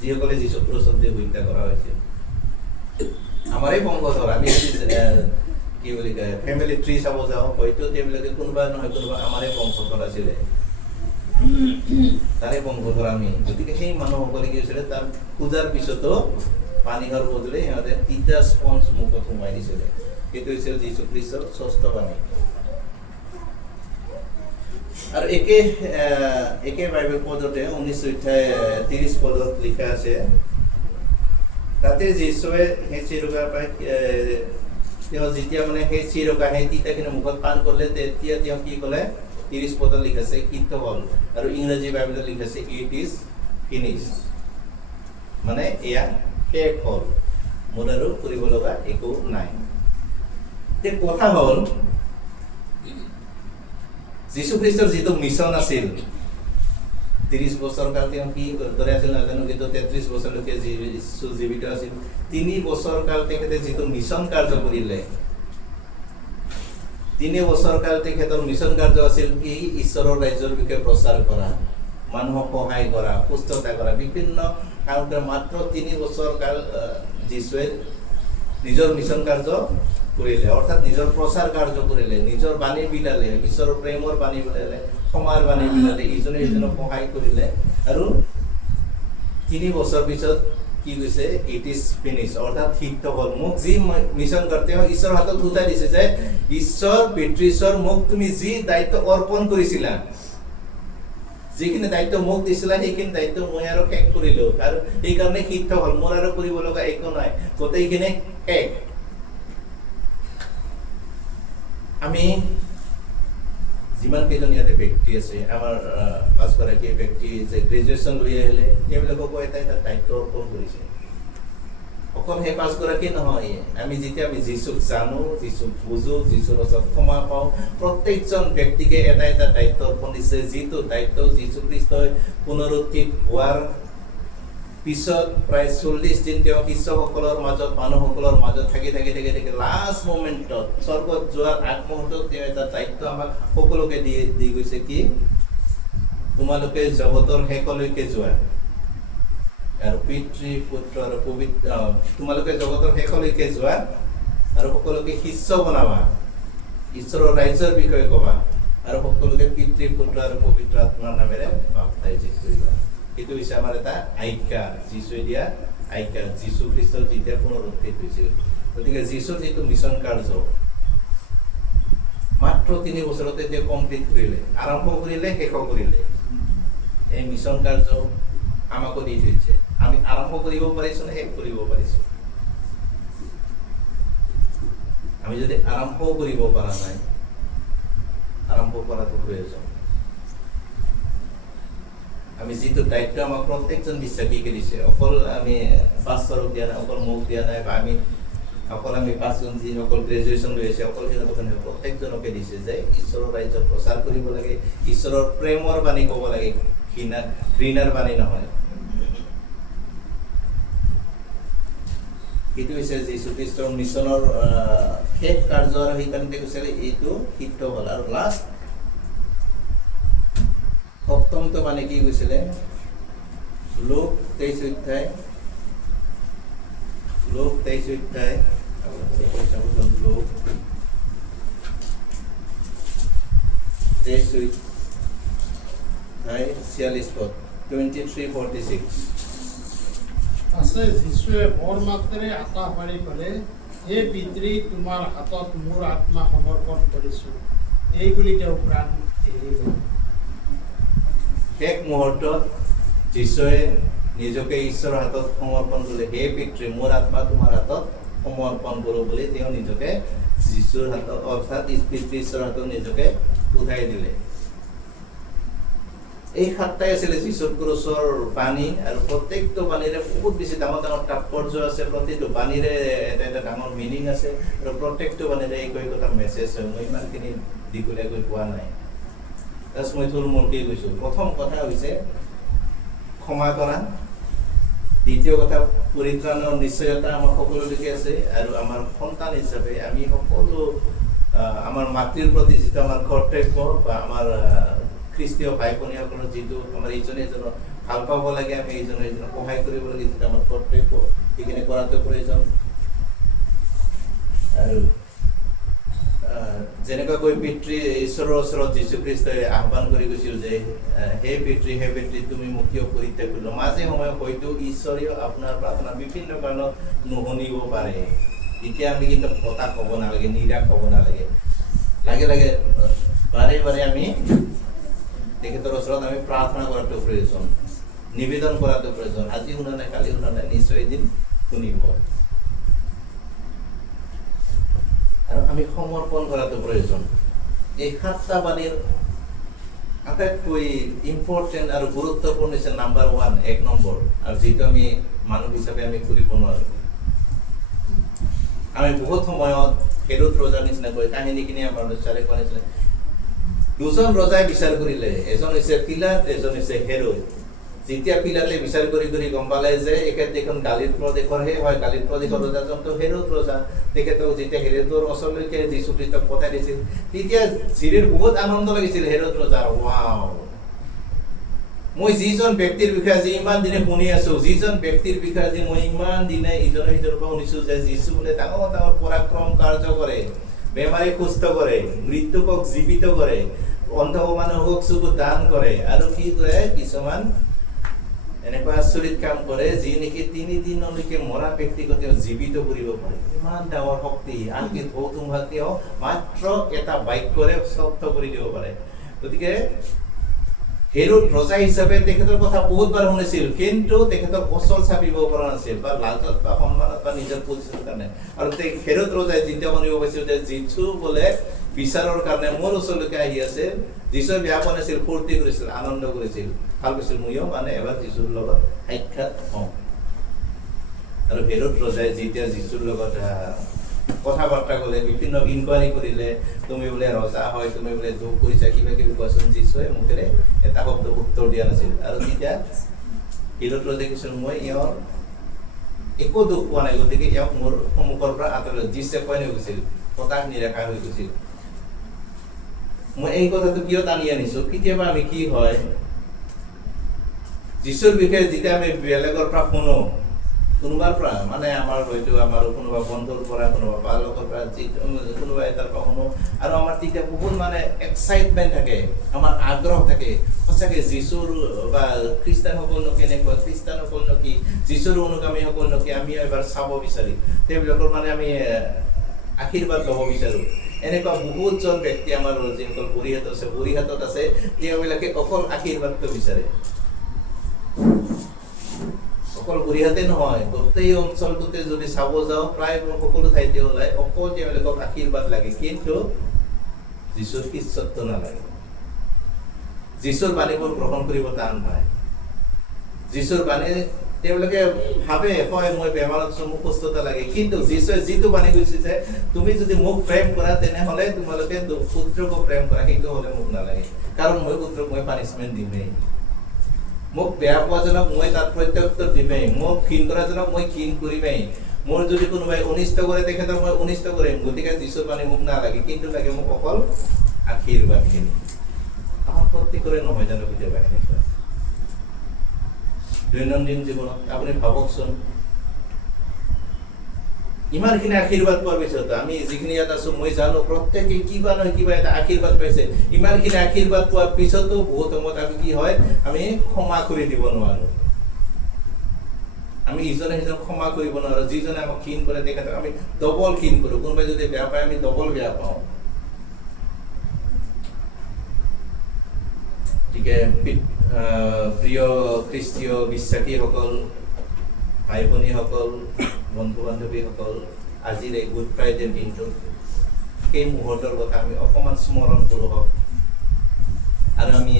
যিসকলে যীশু ক্ৰুচত দি হত্যা কৰা হৈছিল আমাৰে বংশধৰ আমি কি বুলি কয় ফেমিলি ট্ৰী চাব যাওঁ হয়তো তেওঁলোকে কোনোবা নহয় কোনোবা আমাৰে বংশধৰ আছিলে তাৰে বংশধৰ আমি গতিকে সেই মানুহসকলে কি হৈছিলে তাৰ পূজাৰ পিছতো পানীহৰ বদলি সিহঁতে তিতা স্পঞ্জ মুখত সোমাই দিছিলে সেইটো হৈছিল যীশু খ্ৰীষ্টৰ ষষ্ঠ বাণী আৰু একে বাইবেল পদতে 19 অধ্যায় 30 পদত লিখা আছে তাতে যীশুৱে সেই চিৰকা পাই তেওঁ যেতিয়া মানে সেই চিৰকা সেই তিতাখিনি মুখত পান কৰিলে তেতিয়া তেওঁ কি ক'লে 30 পদত লিখা আছে সিদ্ধ হ'ল আৰু ইংৰাজী বাইবেলত লিখা আছে ইট ইজ ফিনিছ মানে এয়া শেষ হ'ল মোৰ আৰু কৰিব লগা একো নাই এতিয়া কথা হ'ল যীশু খ্ৰীষ্টৰ যিটো মিছন আছিল 30 বছৰ কাল তেওঁ কি দৰে আছিল নাজানো কিন্তু 33 বছৰলৈকে যীশু জীৱিত আছিল 3 বছৰ কাল তেখেতে যিটো মিছন কাৰ্য কৰিলে 3 বছৰ কাল তেখেতৰ মিছন কাৰ্য আছিল কি ঈশ্বৰৰ ৰাজ্যৰ বিষয়ে প্ৰচাৰ কৰা মানুহক সহায় কৰা সুস্থতা কৰা বিভিন্ন কাম মাত্ৰ 3 বছৰ কাল যীশুৱে নিজৰ মিছন কাৰ্য কৰিলে অৰ্থাৎ নিজৰ প্ৰচাৰ কাৰ্য কৰিলে নিজৰ বাণী বিলালে ঈশ্বৰৰ প্ৰেমৰ বাণী বিলালে ক্ষমাৰ বাণী বিলালে ইজনে ইজনক সহায় কৰিলে আৰু 3 বছৰ পিছত কি কৈছে ইট ইজ ফিনিছ অৰ্থাৎ সিদ্ধ হ'ল মোক যি মিছন কৰতে হয় ঈশ্বৰৰ হাতত উঠাই দিছে যে ঈশ্বৰ পিতৃশ্বৰ মোক তুমি যি দায়িত্ব অৰ্পণ কৰিছিলা যিখিনি দায়িত্ব মোক দিছিলা সেইখিনি দায়িত্ব মই আৰু শেষ কৰিলো আৰু সেইকাৰণে সিদ্ধ হ'ল মোৰ আৰু কৰিব লগা একো নাই গোটেইখিনি শেষ আমি যিমান কেইজন ইয়াতে ব্যক্তি আছে আমাৰ 5গৰাকী ব্যক্তি যে গ্ৰেজুৱেশ্যন লৈ আহিলে সেইবিলাককো এটা দায়িত্ব অৰ্পণ কৰিছে অকল সেই 5গৰাকী নহয় আমি যেতিয়া আমি যীশুক জানো যীশুক বুজো যীশুৰ ওচৰত ক্ষমা পাওঁ প্ৰত্যেকজন ব্যক্তিকে এটা দায়িত্ব অৰ্পণ দিছে যিটো দায়িত্ব যীশু খ্ৰীষ্টই পুনৰুত্থিত হোৱাৰ পিছত প্ৰায় 40 দিন তেওঁ শিষ্যসকলৰ মাজত মানুহসকলৰ মাজত থাকি লাষ্ট মোমেণ্টত স্বৰ্গত যোৱাৰ আগমুহূৰ্তত তেওঁ এটা দায়িত্ব আমাক সকলোকে দি গৈছে কি তোমালোকে জগতৰ শেষলৈকে যোৱা আৰু পিতৃ পুত্ৰ আৰু পবিত্ৰ তোমালোকে জগতৰ শেষলৈকে যোৱা আৰু সকলোকে শিষ্য বনাবা ঈশ্বৰৰ ৰাজ্যৰ বিষয়ে ক'বা আৰু সকলোকে পিতৃ পুত্ৰ আৰু পবিত্ৰ আত্মাৰ নামেৰে বাপ্তাইজিত কৰিবা এইটো হৈছে আমাৰ এটা আজ্ঞা যীশুৱে দিয়া আজ্ঞা যীশু খ্ৰীষ্টৰ যেতিয়া পুনৰুত্থিত হৈছিল গতিকে যীশুৰ যিটো মিছন কাৰ্য মাত্ৰ 3 বছৰতে তেওঁ কমপ্লিট কৰিলে আৰম্ভ কৰিলে শেষ কৰিলে এই মিছন কাৰ্য আমাকো দি থৈছে আমি আৰম্ভ কৰিব পাৰিছো নে শেষ কৰিব পাৰিছো আমি যদি আৰম্ভ কৰিব পৰা নাই আৰম্ভ কৰাটো প্ৰয়োজন আমি যিটো দায়িত্ব আমাক প্ৰত্যেকজন বিশ্বাসীকে দিছে অকল আমি পাঁচৰক দিয়া নাই অকল মোক দিয়া নাই বা আমি অকল আমি 5জন যিসকল গ্ৰেজুৱেশ্যন লৈ আছে অকল সিহঁতকে প্ৰত্যেকজনকে দিছে যে ঈশ্বৰৰ ৰাজ্যত প্ৰচাৰ কৰিব লাগে ঈশ্বৰৰ প্ৰেমৰ বাণী ক'ব লাগে ঘৃণাৰ বাণী নহয় এইটো হৈছে যীশু খ্ৰীষ্টৰ মিছনৰ শেষ কাৰ্য আৰু সেইকাৰণে কৈছিলে এইটো সিদ্ধ হ'ল আৰু লাষ্ট সপ্তমটো মানে কি কৈছিলে লোক 23 অধ্যায় লোক 23 অধ্যায় লোক 23 অধ্যায় 46 পদ 23:46 আছে যীশুৱে বৰ মাত্ৰে আতা পাৰি ক'লে, হে পিতৃ, তোমাৰ হাতত মোৰ আত্মা সমৰ্পণ কৰিছোঁ। এইবুলি তেওঁ প্ৰাণ এৰিলে। শেষ মুহূৰ্তত যীশুৱে নিজকে ঈশ্বৰৰ হাতত সমৰ্পণ কৰিলে। হে পিতৃ, মোৰ আত্মা তোমাৰ হাতত সমৰ্পণ কৰোঁ বুলি তেওঁ নিজকে যীশুৰ হাতত অৰ্থাৎ পিতৃ ঈশ্বৰৰ হাতত নিজকে উঠাই দিলে। এই সাতটাই আছিলে যীশুৰ ক্ৰুচৰ বাণী, আৰু প্ৰত্যেকটো বাণীৰে বহুত বেছি ডাঙৰ ডাঙৰ তাৎপৰ্য আছে, প্ৰতিটো বাণীৰে এটা এটা ডাঙৰ মিনিং আছে, আৰু প্ৰত্যেকটো বাণীৰে একো একোটা মেছেজ হয়। মই ইমানখিনি দীঘলীয়াকৈ কোৱা নাই, জাষ্ট মই থুলমূলকৈ কৈছোঁ। প্ৰথম কথা হৈছে ক্ষমা কৰা, দ্বিতীয় কথা পৰিত্ৰাণৰ নিশ্চয়তা আমাৰ সকলোলৈকে আছে, আৰু আমাৰ সন্তান হিচাপে আমি সকলো আমাৰ মাতৃৰ প্ৰতি যিটো আমাৰ কৰ্তব্য বা আমাৰ খ্ৰীষ্টীয় ভাই ভনীসকলৰ যিটো আমাৰ ইজনে সিজনক ভাল পাব লাগে, আমি ইজনে সিজনক সহায় কৰিব লাগে, যিটো আমাৰ কৰ্তব্য, সেইখিনি কৰাটো প্ৰয়োজন। আৰু যেনেকুৱাকৈ পিতৃ ঈশ্বৰৰ ওচৰত যীশুখ্ৰীষ্টই আহ্বান কৰি গৈছিল যে হে পিতৃ, তুমি মোক কিয় পৰিত্যাগ কৰিলা। মাজে সময়ে হয়তো ঈশ্বৰেও আপোনাৰ প্ৰাৰ্থনা বিভিন্ন কাৰণত নুশুনিব পাৰে। এতিয়া আমি কিন্তু হতাশ হ'ব নালাগে, নিৰাশ হ'ব নালাগে। লাগে লাগে বাৰে বাৰে আমি তেখেতৰ ওচৰত আমি প্ৰাৰ্থনা কৰাটো প্ৰয়োজন, নিবেদন কৰাটো প্ৰয়োজন। আজি শুনা নাই, কালি শুনা নাই, নিশ্চয় এদিন শুনিব। আৰু আমি সমৰ্পণ কৰাটো প্ৰয়োজন। এই সাতটা বাণীৰ আটাইতকৈ ইম্পৰ্টেণ্ট আৰু গুৰুত্বপূৰ্ণ হৈছে নাম্বাৰ 1, 1 নম্বৰ, আৰু যিটো আমি মানুহ হিচাপে আমি কৰিব নোৱাৰোঁ। আমি বহুত সময়ত হেৰোদ ৰজাৰ নিচিনাকৈ কাহিনীখিনি আমাৰ বিচাৰে কোৱা নিচিনা দুজন ৰজাই বিচাৰ কৰিলে, এজন হৈছে পিলাত, এজন হৈছে হেৰোদ। যেতিয়া পিলাতে বিচাৰ কৰি কৰি গম পালে যে এখেত দেখোন গালিত প্ৰদেশৰহে হয়, গালিত প্ৰদেশৰ ৰজাজনটো হেৰোদ ৰজা, তেখেতক যেতিয়া হেৰোদৰ ওচৰলৈকে যীশুখ্ৰীষ্টক পঠাই দিছিল, তেতিয়া জিৰিৰ বহুত আনন্দ লাগিছিল হেৰোদ ৰজাৰ। ৱাও, মই যিজন ব্যক্তিৰ বিষয়ে আজি ইমান দিনে শুনি আছো, যিজন ব্যক্তিৰ বিষয়ে আজি মই ইমান দিনে ইজনে সিজনৰ পৰা শুনিছো যে যীশু বোলে ডাঙৰ ডাঙৰ পৰাক্ৰম কাৰ্য কৰে, বেমাৰী সুস্থ কৰে, মৃত্যুকক জীৱিত কৰে, অন্ধ মানুহক চকু দান কৰে, আৰু কি কৰে কিছুমান এনেকুৱা আচৰিত কাম কৰে যি নেকি 3 দিনলৈকে মৰা ব্যক্তিক তেওঁ জীৱিত কৰিব পাৰে। ইমান ডাঙৰ শক্তি, আনকি ধৌধুমুহা তেওঁ মাত্ৰ এটা বাক্যৰে স্তব্ধ কৰি দিব পাৰে। গতিকে হেৰোদ ৰজা হিচাপে তেখেতৰ কথা বহুতবাৰ শুনিছিল, কিন্তু তেখেতৰ ওচৰ চাপিব পৰা নাছিল, বা লাজত বা সন্মানত বা নিজৰ পজিশ্যনৰ কাৰণে। আৰু হেৰোদ ৰজাই যেতিয়া শুনিব পাইছিল যে যীশু বোলে বিচাৰৰ কাৰণে মোৰ ওচৰলৈকে আহি আছে, যীশুৱে বেয়া পোৱা নাছিল, ফূৰ্তি কৰিছিল, আনন্দ কৰিছিল, ভাল পাইছিল, ময়ো মানে এবাৰ যীশুৰ লগত সাক্ষাৎ হওঁ। আৰু হেৰোদ ৰজাই যেতিয়া যীশুৰ লগত কথা বাৰ্তা ক'লে, বিভিন্ন ইনকুৱাৰী কৰিলে, তুমি বোলে ৰজা হয়, তুমি বোলে দুখ কৰিছা, কিবা কিবি কোৱাচোন, যীশুৱে মুখেৰে এটা শব্দ উত্তৰ দিয়া নাছিল। আৰু তেতিয়া হেৰোদ ৰজাই কৈছিল, মই এওঁৰ একো দুখ পোৱা নাই, গতিকে এওঁক মোৰ সন্মুখৰ পৰা আঁতৰাই। যীশুৱে কৈ হৈ গৈছিল, হতাশ নিৰাশা হৈ গৈছিল। মই এই কথাটো কিয় টানি আনিছো, কেতিয়াবা আমি কি হয়, যীশুৰ বিষয়ে যেতিয়া আমি বেলেগৰ পৰা শুনো, কোনোবাৰ পৰা মানে আমাৰ হয়তো আমাৰ কোনোবা বন্ধুৰ পৰা, কোনোবা বালকৰ পৰা, কোনোবা এটাৰ পৰা শুনো, আৰু আমাৰ তেতিয়া বহুত মানে এক্সাইটমেণ্ট থাকে, আমাৰ আগ্ৰহ থাকে, সঁচাকৈ যীশুৰ বা খ্ৰীষ্টানসকলনো কেনেকুৱা, খ্ৰীষ্টানসকলনো কি, যীশুৰ অনুগামীসকলনো কি, আমি এবাৰ চাব বিচাৰিম, তেওঁলোকৰ মানে আমি আশীৰ্বাদ ল'ব বিচাৰোঁ। এনেকুৱা বহুতজন ব্যক্তি আমাৰ যিসকল বুঢ়ীহাটত আছে, তেওঁবিলাকে অকল আশীৰ্বাদটো বিচাৰে। অকল বুঢ়ীহাটে নহয়, গোটেই অঞ্চলটোতে যদি চাব যাওঁ, প্ৰায় সকলো ঠাইতে ওলাই অকল তেওঁলোকক আশীৰ্বাদ লাগে, কিন্তু যীশুৰ শিষ্যত্ব নালাগে। যীশুৰ বাণীবোৰ গ্ৰহণ কৰিব টান পায়। যীশুৰ বাণী তেওঁলোকে ভাবে, হয় মই বেমাৰত আছো, মোক সুস্থতা লাগে, কিন্তু যীশুৱে যিটো বাণী গৈছে যে তুমি যদি মোক প্ৰেম কৰা তেনেহ'লে তোমালোকে পুত্ৰকো প্ৰেম কৰা, সেইটো হ'লে মোক নালাগে, কাৰণ মই পুত্ৰক মই পানিছমেণ্ট দিমেই, মোক বেয়া পোৱাজনক মই তাত প্ৰত্যুত্তৰ দিমেই, মোক ঘিণ কৰাজনক মই ঘিণ কৰিমেই, মোৰ যদি কোনোবাই অনিষ্ট কৰে তেখেতক মই অনিষ্ট কৰিম। গতিকে যীশুৰ বাণী মোক নালাগে, কিন্তু লাগে মোক অকল আশীৰ্বাদখিনি। আমাৰ প্ৰত্যেকৰে নহয় জানো কেতিয়াবা এনেকুৱা দৈনন্দিন জীৱনত? আপুনি ভাবকচোন, ইমানখিনি আশীৰ্বাদ পোৱাৰ পিছত আমি যিখিনি ইয়াত আছো মই জানো প্ৰত্যেকে কিবা নহয় কিবা এটা আশীৰ্বাদ পাইছে। ইমানখিনি আশীৰ্বাদ পোৱাৰ পিছতো বহুত সময়ত আমি কি হয় আমি ক্ষমা কৰি দিব নোৱাৰো। আমি ইজনে সিজনক ক্ষমা কৰিব নোৱাৰো। যিজনে আমাক ঘিণ কৰে তেখেতক আমি ডবল ঘিণ কৰো। কোনোবাই যদি বেয়া পায় আমি ডবল বেয়া পাওঁ। গতিকে প্ৰিয় খ্ৰীষ্টীয় বিশ্বাসীসকল, ভাই ভনীসকল, বন্ধু বান্ধৱীসকল, আজিৰ এই গুড ফ্ৰাইডে দিনটো সেই মুহূৰ্তৰ কথা আমি অকণমান স্মৰণ কৰোঁ হওক আৰু আমি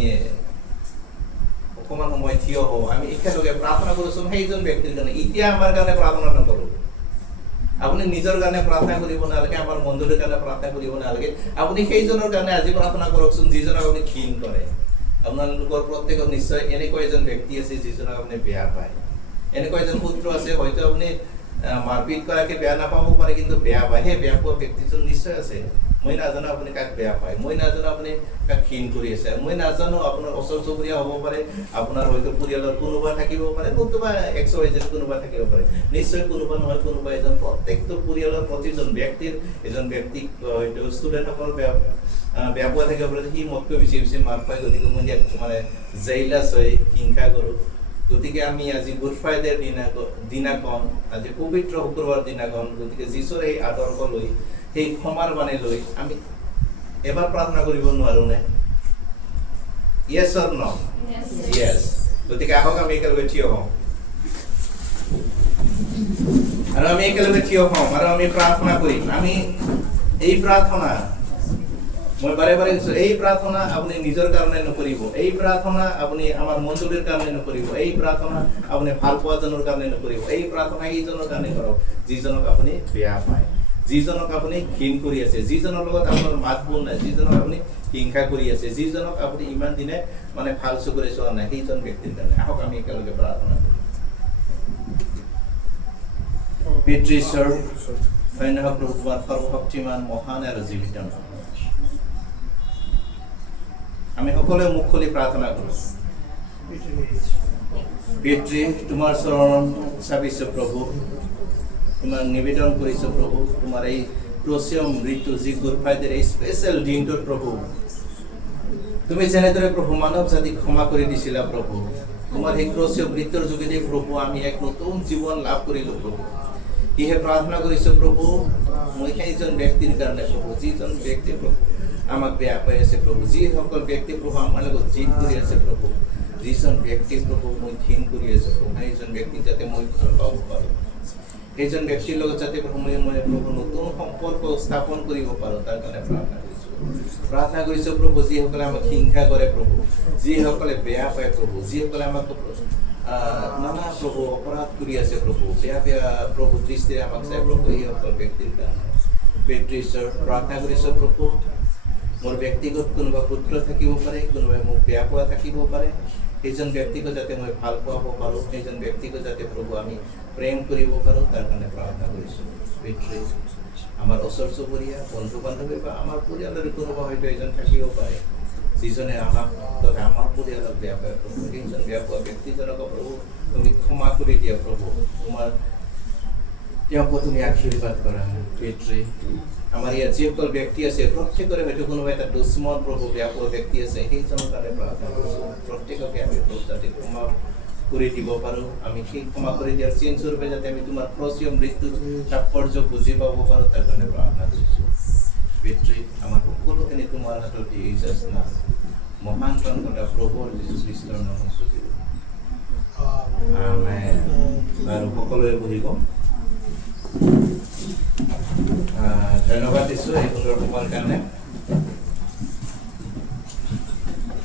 অকণমান সময় থিয় হওঁ। আমি একেলগে প্ৰাৰ্থনা কৰোঁচোন সেইজন ব্যক্তিৰ কাৰণে। এতিয়া আমাৰ কাৰণে প্ৰাৰ্থনা নকৰোঁ। আপুনি নিজৰ কাৰণে প্ৰাৰ্থনা কৰিব নালাগে, আমাৰ মণ্ডলীৰ কাৰণে প্ৰাৰ্থনা কৰিব নালাগে। আপুনি সেইজনৰ কাৰণে আজি প্ৰাৰ্থনা কৰকচোন যিজনক আপুনি ঘিণ কৰে। আপোনালোকৰ প্ৰত্যেকৰ নিশ্চয় এনেকুৱা এজন ব্যক্তি আছে যিজনক আপুনি বেয়া পায়। এনেকুৱা এজন পুত্ৰ আছে, হয়তো আপুনি মাৰপিট কৰাকে বেয়া নাপাব পাৰে, কিন্তু বেয়া পায়। সেই বেয়া পোৱা ব্যক্তিজন নিশ্চয় আছে। মই নাজানো আপুনি কাক বেয়া পায়, মই নাজানো আপুনি কাক ঘিণ কৰি আছে, মই নাজানো আপোনাৰ ওচৰ চুবুৰীয়া হ'ব পাৰে, আপোনাৰ হয়তো পৰিয়ালৰ কোনোবা থাকিব পাৰে, নতুবা XYZ কোনোবা থাকিব পাৰে। নিশ্চয় কোনোবা নহয় কোনোবা এজন, প্ৰত্যেকটো পৰিয়ালৰ প্ৰতিজন ব্যক্তিৰ এজন ব্যক্তিক হয়তো ষ্টুডেণ্টসকল বেয়া পোৱা থাকিব পাৰে। সি মোতকৈ বেছি বেছি মাৰ পায়, গতিকে মই ইয়াত মানে জেইলাছ হৈ হিংসা কৰোঁ। গতিকে আমি আজি গুড ফ্ৰাইডেৰ দিনাখন, আজি পবিত্ৰ শুক্ৰবাৰ দিনাখন, গতিকে যীশুৰ এই আদৰ্শ লৈ, সেই ক্ষমাৰ বাণী লৈ আমি এবাৰ প্ৰাৰ্থনা কৰিব নোৱাৰোঁনে? Yes or no? Yes. গতিকে আহক আমি একেলগে থিয় হওঁ আৰু আমি একেলগে থিয় হওঁ আৰু আমি প্ৰাৰ্থনা কৰিম। আমি এই প্ৰাৰ্থনা, মই বাৰে বাৰে কৈছোঁ, এই প্ৰাৰ্থনা আপুনি নিজৰ কাৰণে নকৰিব। এই প্ৰাৰ্থনা আপুনি আমাৰ মণ্ডলীৰ কাৰণে নকৰিব। এই প্ৰাৰ্থনা আপুনি ভাল পোৱাজনৰ কাৰণে নকৰিব। এই প্ৰাৰ্থনা এইজনৰ কাৰণে কৰক যিজনক আপুনি বেয়া পায়, যিজনক আপুনি ঘিণ কৰি আছে, যিজনৰ লগত আপোনাৰ মাত বোল নাই, যিজনক আপুনি হিংসা কৰি আছে, যিজনক আপুনি ইমান দিনে মানে ভাল চকুৰে চোৱা নাই, সেইজন ব্যক্তিৰ কাৰণে আহক আমি একেলগে প্ৰাৰ্থনা কৰিম। পিতৃ ঈশ্বৰ, ধন্য প্ৰভু তোমাৰ সৰ্বশক্তিমান, মহান আৰু জীৱিত। আমি সকলোৱে মুখ খুলি প্ৰাৰ্থনা কৰোঁ। পিতৃ তোমাৰ চৰণ চাবিছোঁ প্ৰভু, তোমাক নিবেদন কৰিছোঁ প্ৰভু, তোমাৰ এই ক্ৰচিয় মৃত্যু যি গুড ফ্ৰাইডেৰ এই স্পেচিয়েল দিনটোত প্ৰভু, তুমি যেনেদৰে প্ৰভু মানৱ জাতিক ক্ষমা কৰি দিছিলা প্ৰভু, তোমাৰ সেই ক্ৰচিয় মৃত্যুৰ যোগেদি প্ৰভু আমি এক নতুন জীৱন লাভ কৰিলোঁ প্ৰভু। সেয়েহে প্ৰাৰ্থনা কৰিছোঁ প্ৰভু, মই সেইজন ব্যক্তিৰ কাৰণে প্ৰভু, যিজন ব্যক্তি প্ৰভু আমাক বেয়া পাই আছে প্ৰভু, যিসকল ব্যক্তি প্ৰভু আমাৰ লগত জিদ কৰি আছে প্ৰভু, যিজন ব্যক্তি প্ৰভু মই ঘিণ কৰি আছো প্ৰভু, সেইজন ব্যক্তি যাতে মই ভাল পাব পাৰোঁ, সেইজন ব্যক্তিৰ লগত যাতে প্ৰভু মই প্ৰভু নতুন সম্পৰ্ক স্থাপন কৰিব পাৰোঁ, তাৰ কাৰণে প্ৰাৰ্থনা কৰিছোঁ। প্ৰাৰ্থনা কৰিছোঁ প্ৰভু, যিসকলে আমাক হিংসা কৰে প্ৰভু, যিসকলে বেয়া পায় প্ৰভু, যিসকলে আমাক নানা প্ৰভু অপৰাধ কৰি আছে প্ৰভু, বেয়া বেয়া প্ৰভু দৃষ্টিৰে আমাক চাই প্ৰভু, এইসকল ব্যক্তিৰ কাৰণে পিতৃ ঈশ্বৰ প্ৰাৰ্থনা কৰিছোঁ প্ৰভু, মোৰ ব্যক্তিগত কোনোবা পুত্ৰ থাকিব পাৰে, কোনোবাই মোক বেয়া পোৱা থাকিব পাৰে, সেইজন ব্যক্তিকো যাতে মই ভাল পাব পাৰোঁ, সেইজন ব্যক্তিকো যাতে প্ৰভু আমি প্ৰেম কৰিব পাৰোঁ, তাৰ কাৰণে প্ৰাৰ্থনা কৰিছোঁ। পিতৃ আমাৰ ওচৰ চুবুৰীয়া, বন্ধু বান্ধৱী বা আমাৰ পৰিয়ালৰ কোনোবা হয়তো এজন থাকিব পাৰে, যিজনে আমাক তথা আমাৰ পৰিয়ালক বেয়া পায় প্ৰভু, সেইজন বেয়া পোৱা ব্যক্তিজনকো প্ৰভু তুমি ক্ষমা কৰি দিয়া প্ৰভু, তোমাৰ তেওঁকো তুমি আশীৰ্বাদ কৰা। পিতৃ আমাৰ ইয়াত যিসকল ব্যক্তি আছে প্ৰত্যেকৰে হয়তো কোনোবা এটা দুশ্মন প্ৰভু বেয়া পোৱা ব্যক্তি আছে, সেইজনৰ কাৰণে প্ৰাৰ্থনা কৰিছোঁ, প্ৰত্যেককে আমি প্ৰভু যাতে ক্ষমা কৰি দিব পাৰোঁ, আমি সেই ক্ষমা কৰি দিয়াৰ চিনস্বৰূপে যাতে আমি তোমাৰ ক্ৰচিয় মৃত্যুৰ তাৎপৰ্য বুজি পাব পাৰোঁ, তাৰ কাৰণে প্ৰাৰ্থনা কৰিছোঁ। পিতৃ আমাৰ সকলোখিনি তোমাৰ হাতত দি Jesus নাম মহান কণ্ঠটা প্ৰভুৰ যীশু খ্ৰীষ্টৰ নামত খুজিলোঁ, আমেন। আৰু সকলোৱে বহিব। ধন্যবাদ দিছোঁ এই সুন্দৰ সময়ৰ কাৰণে।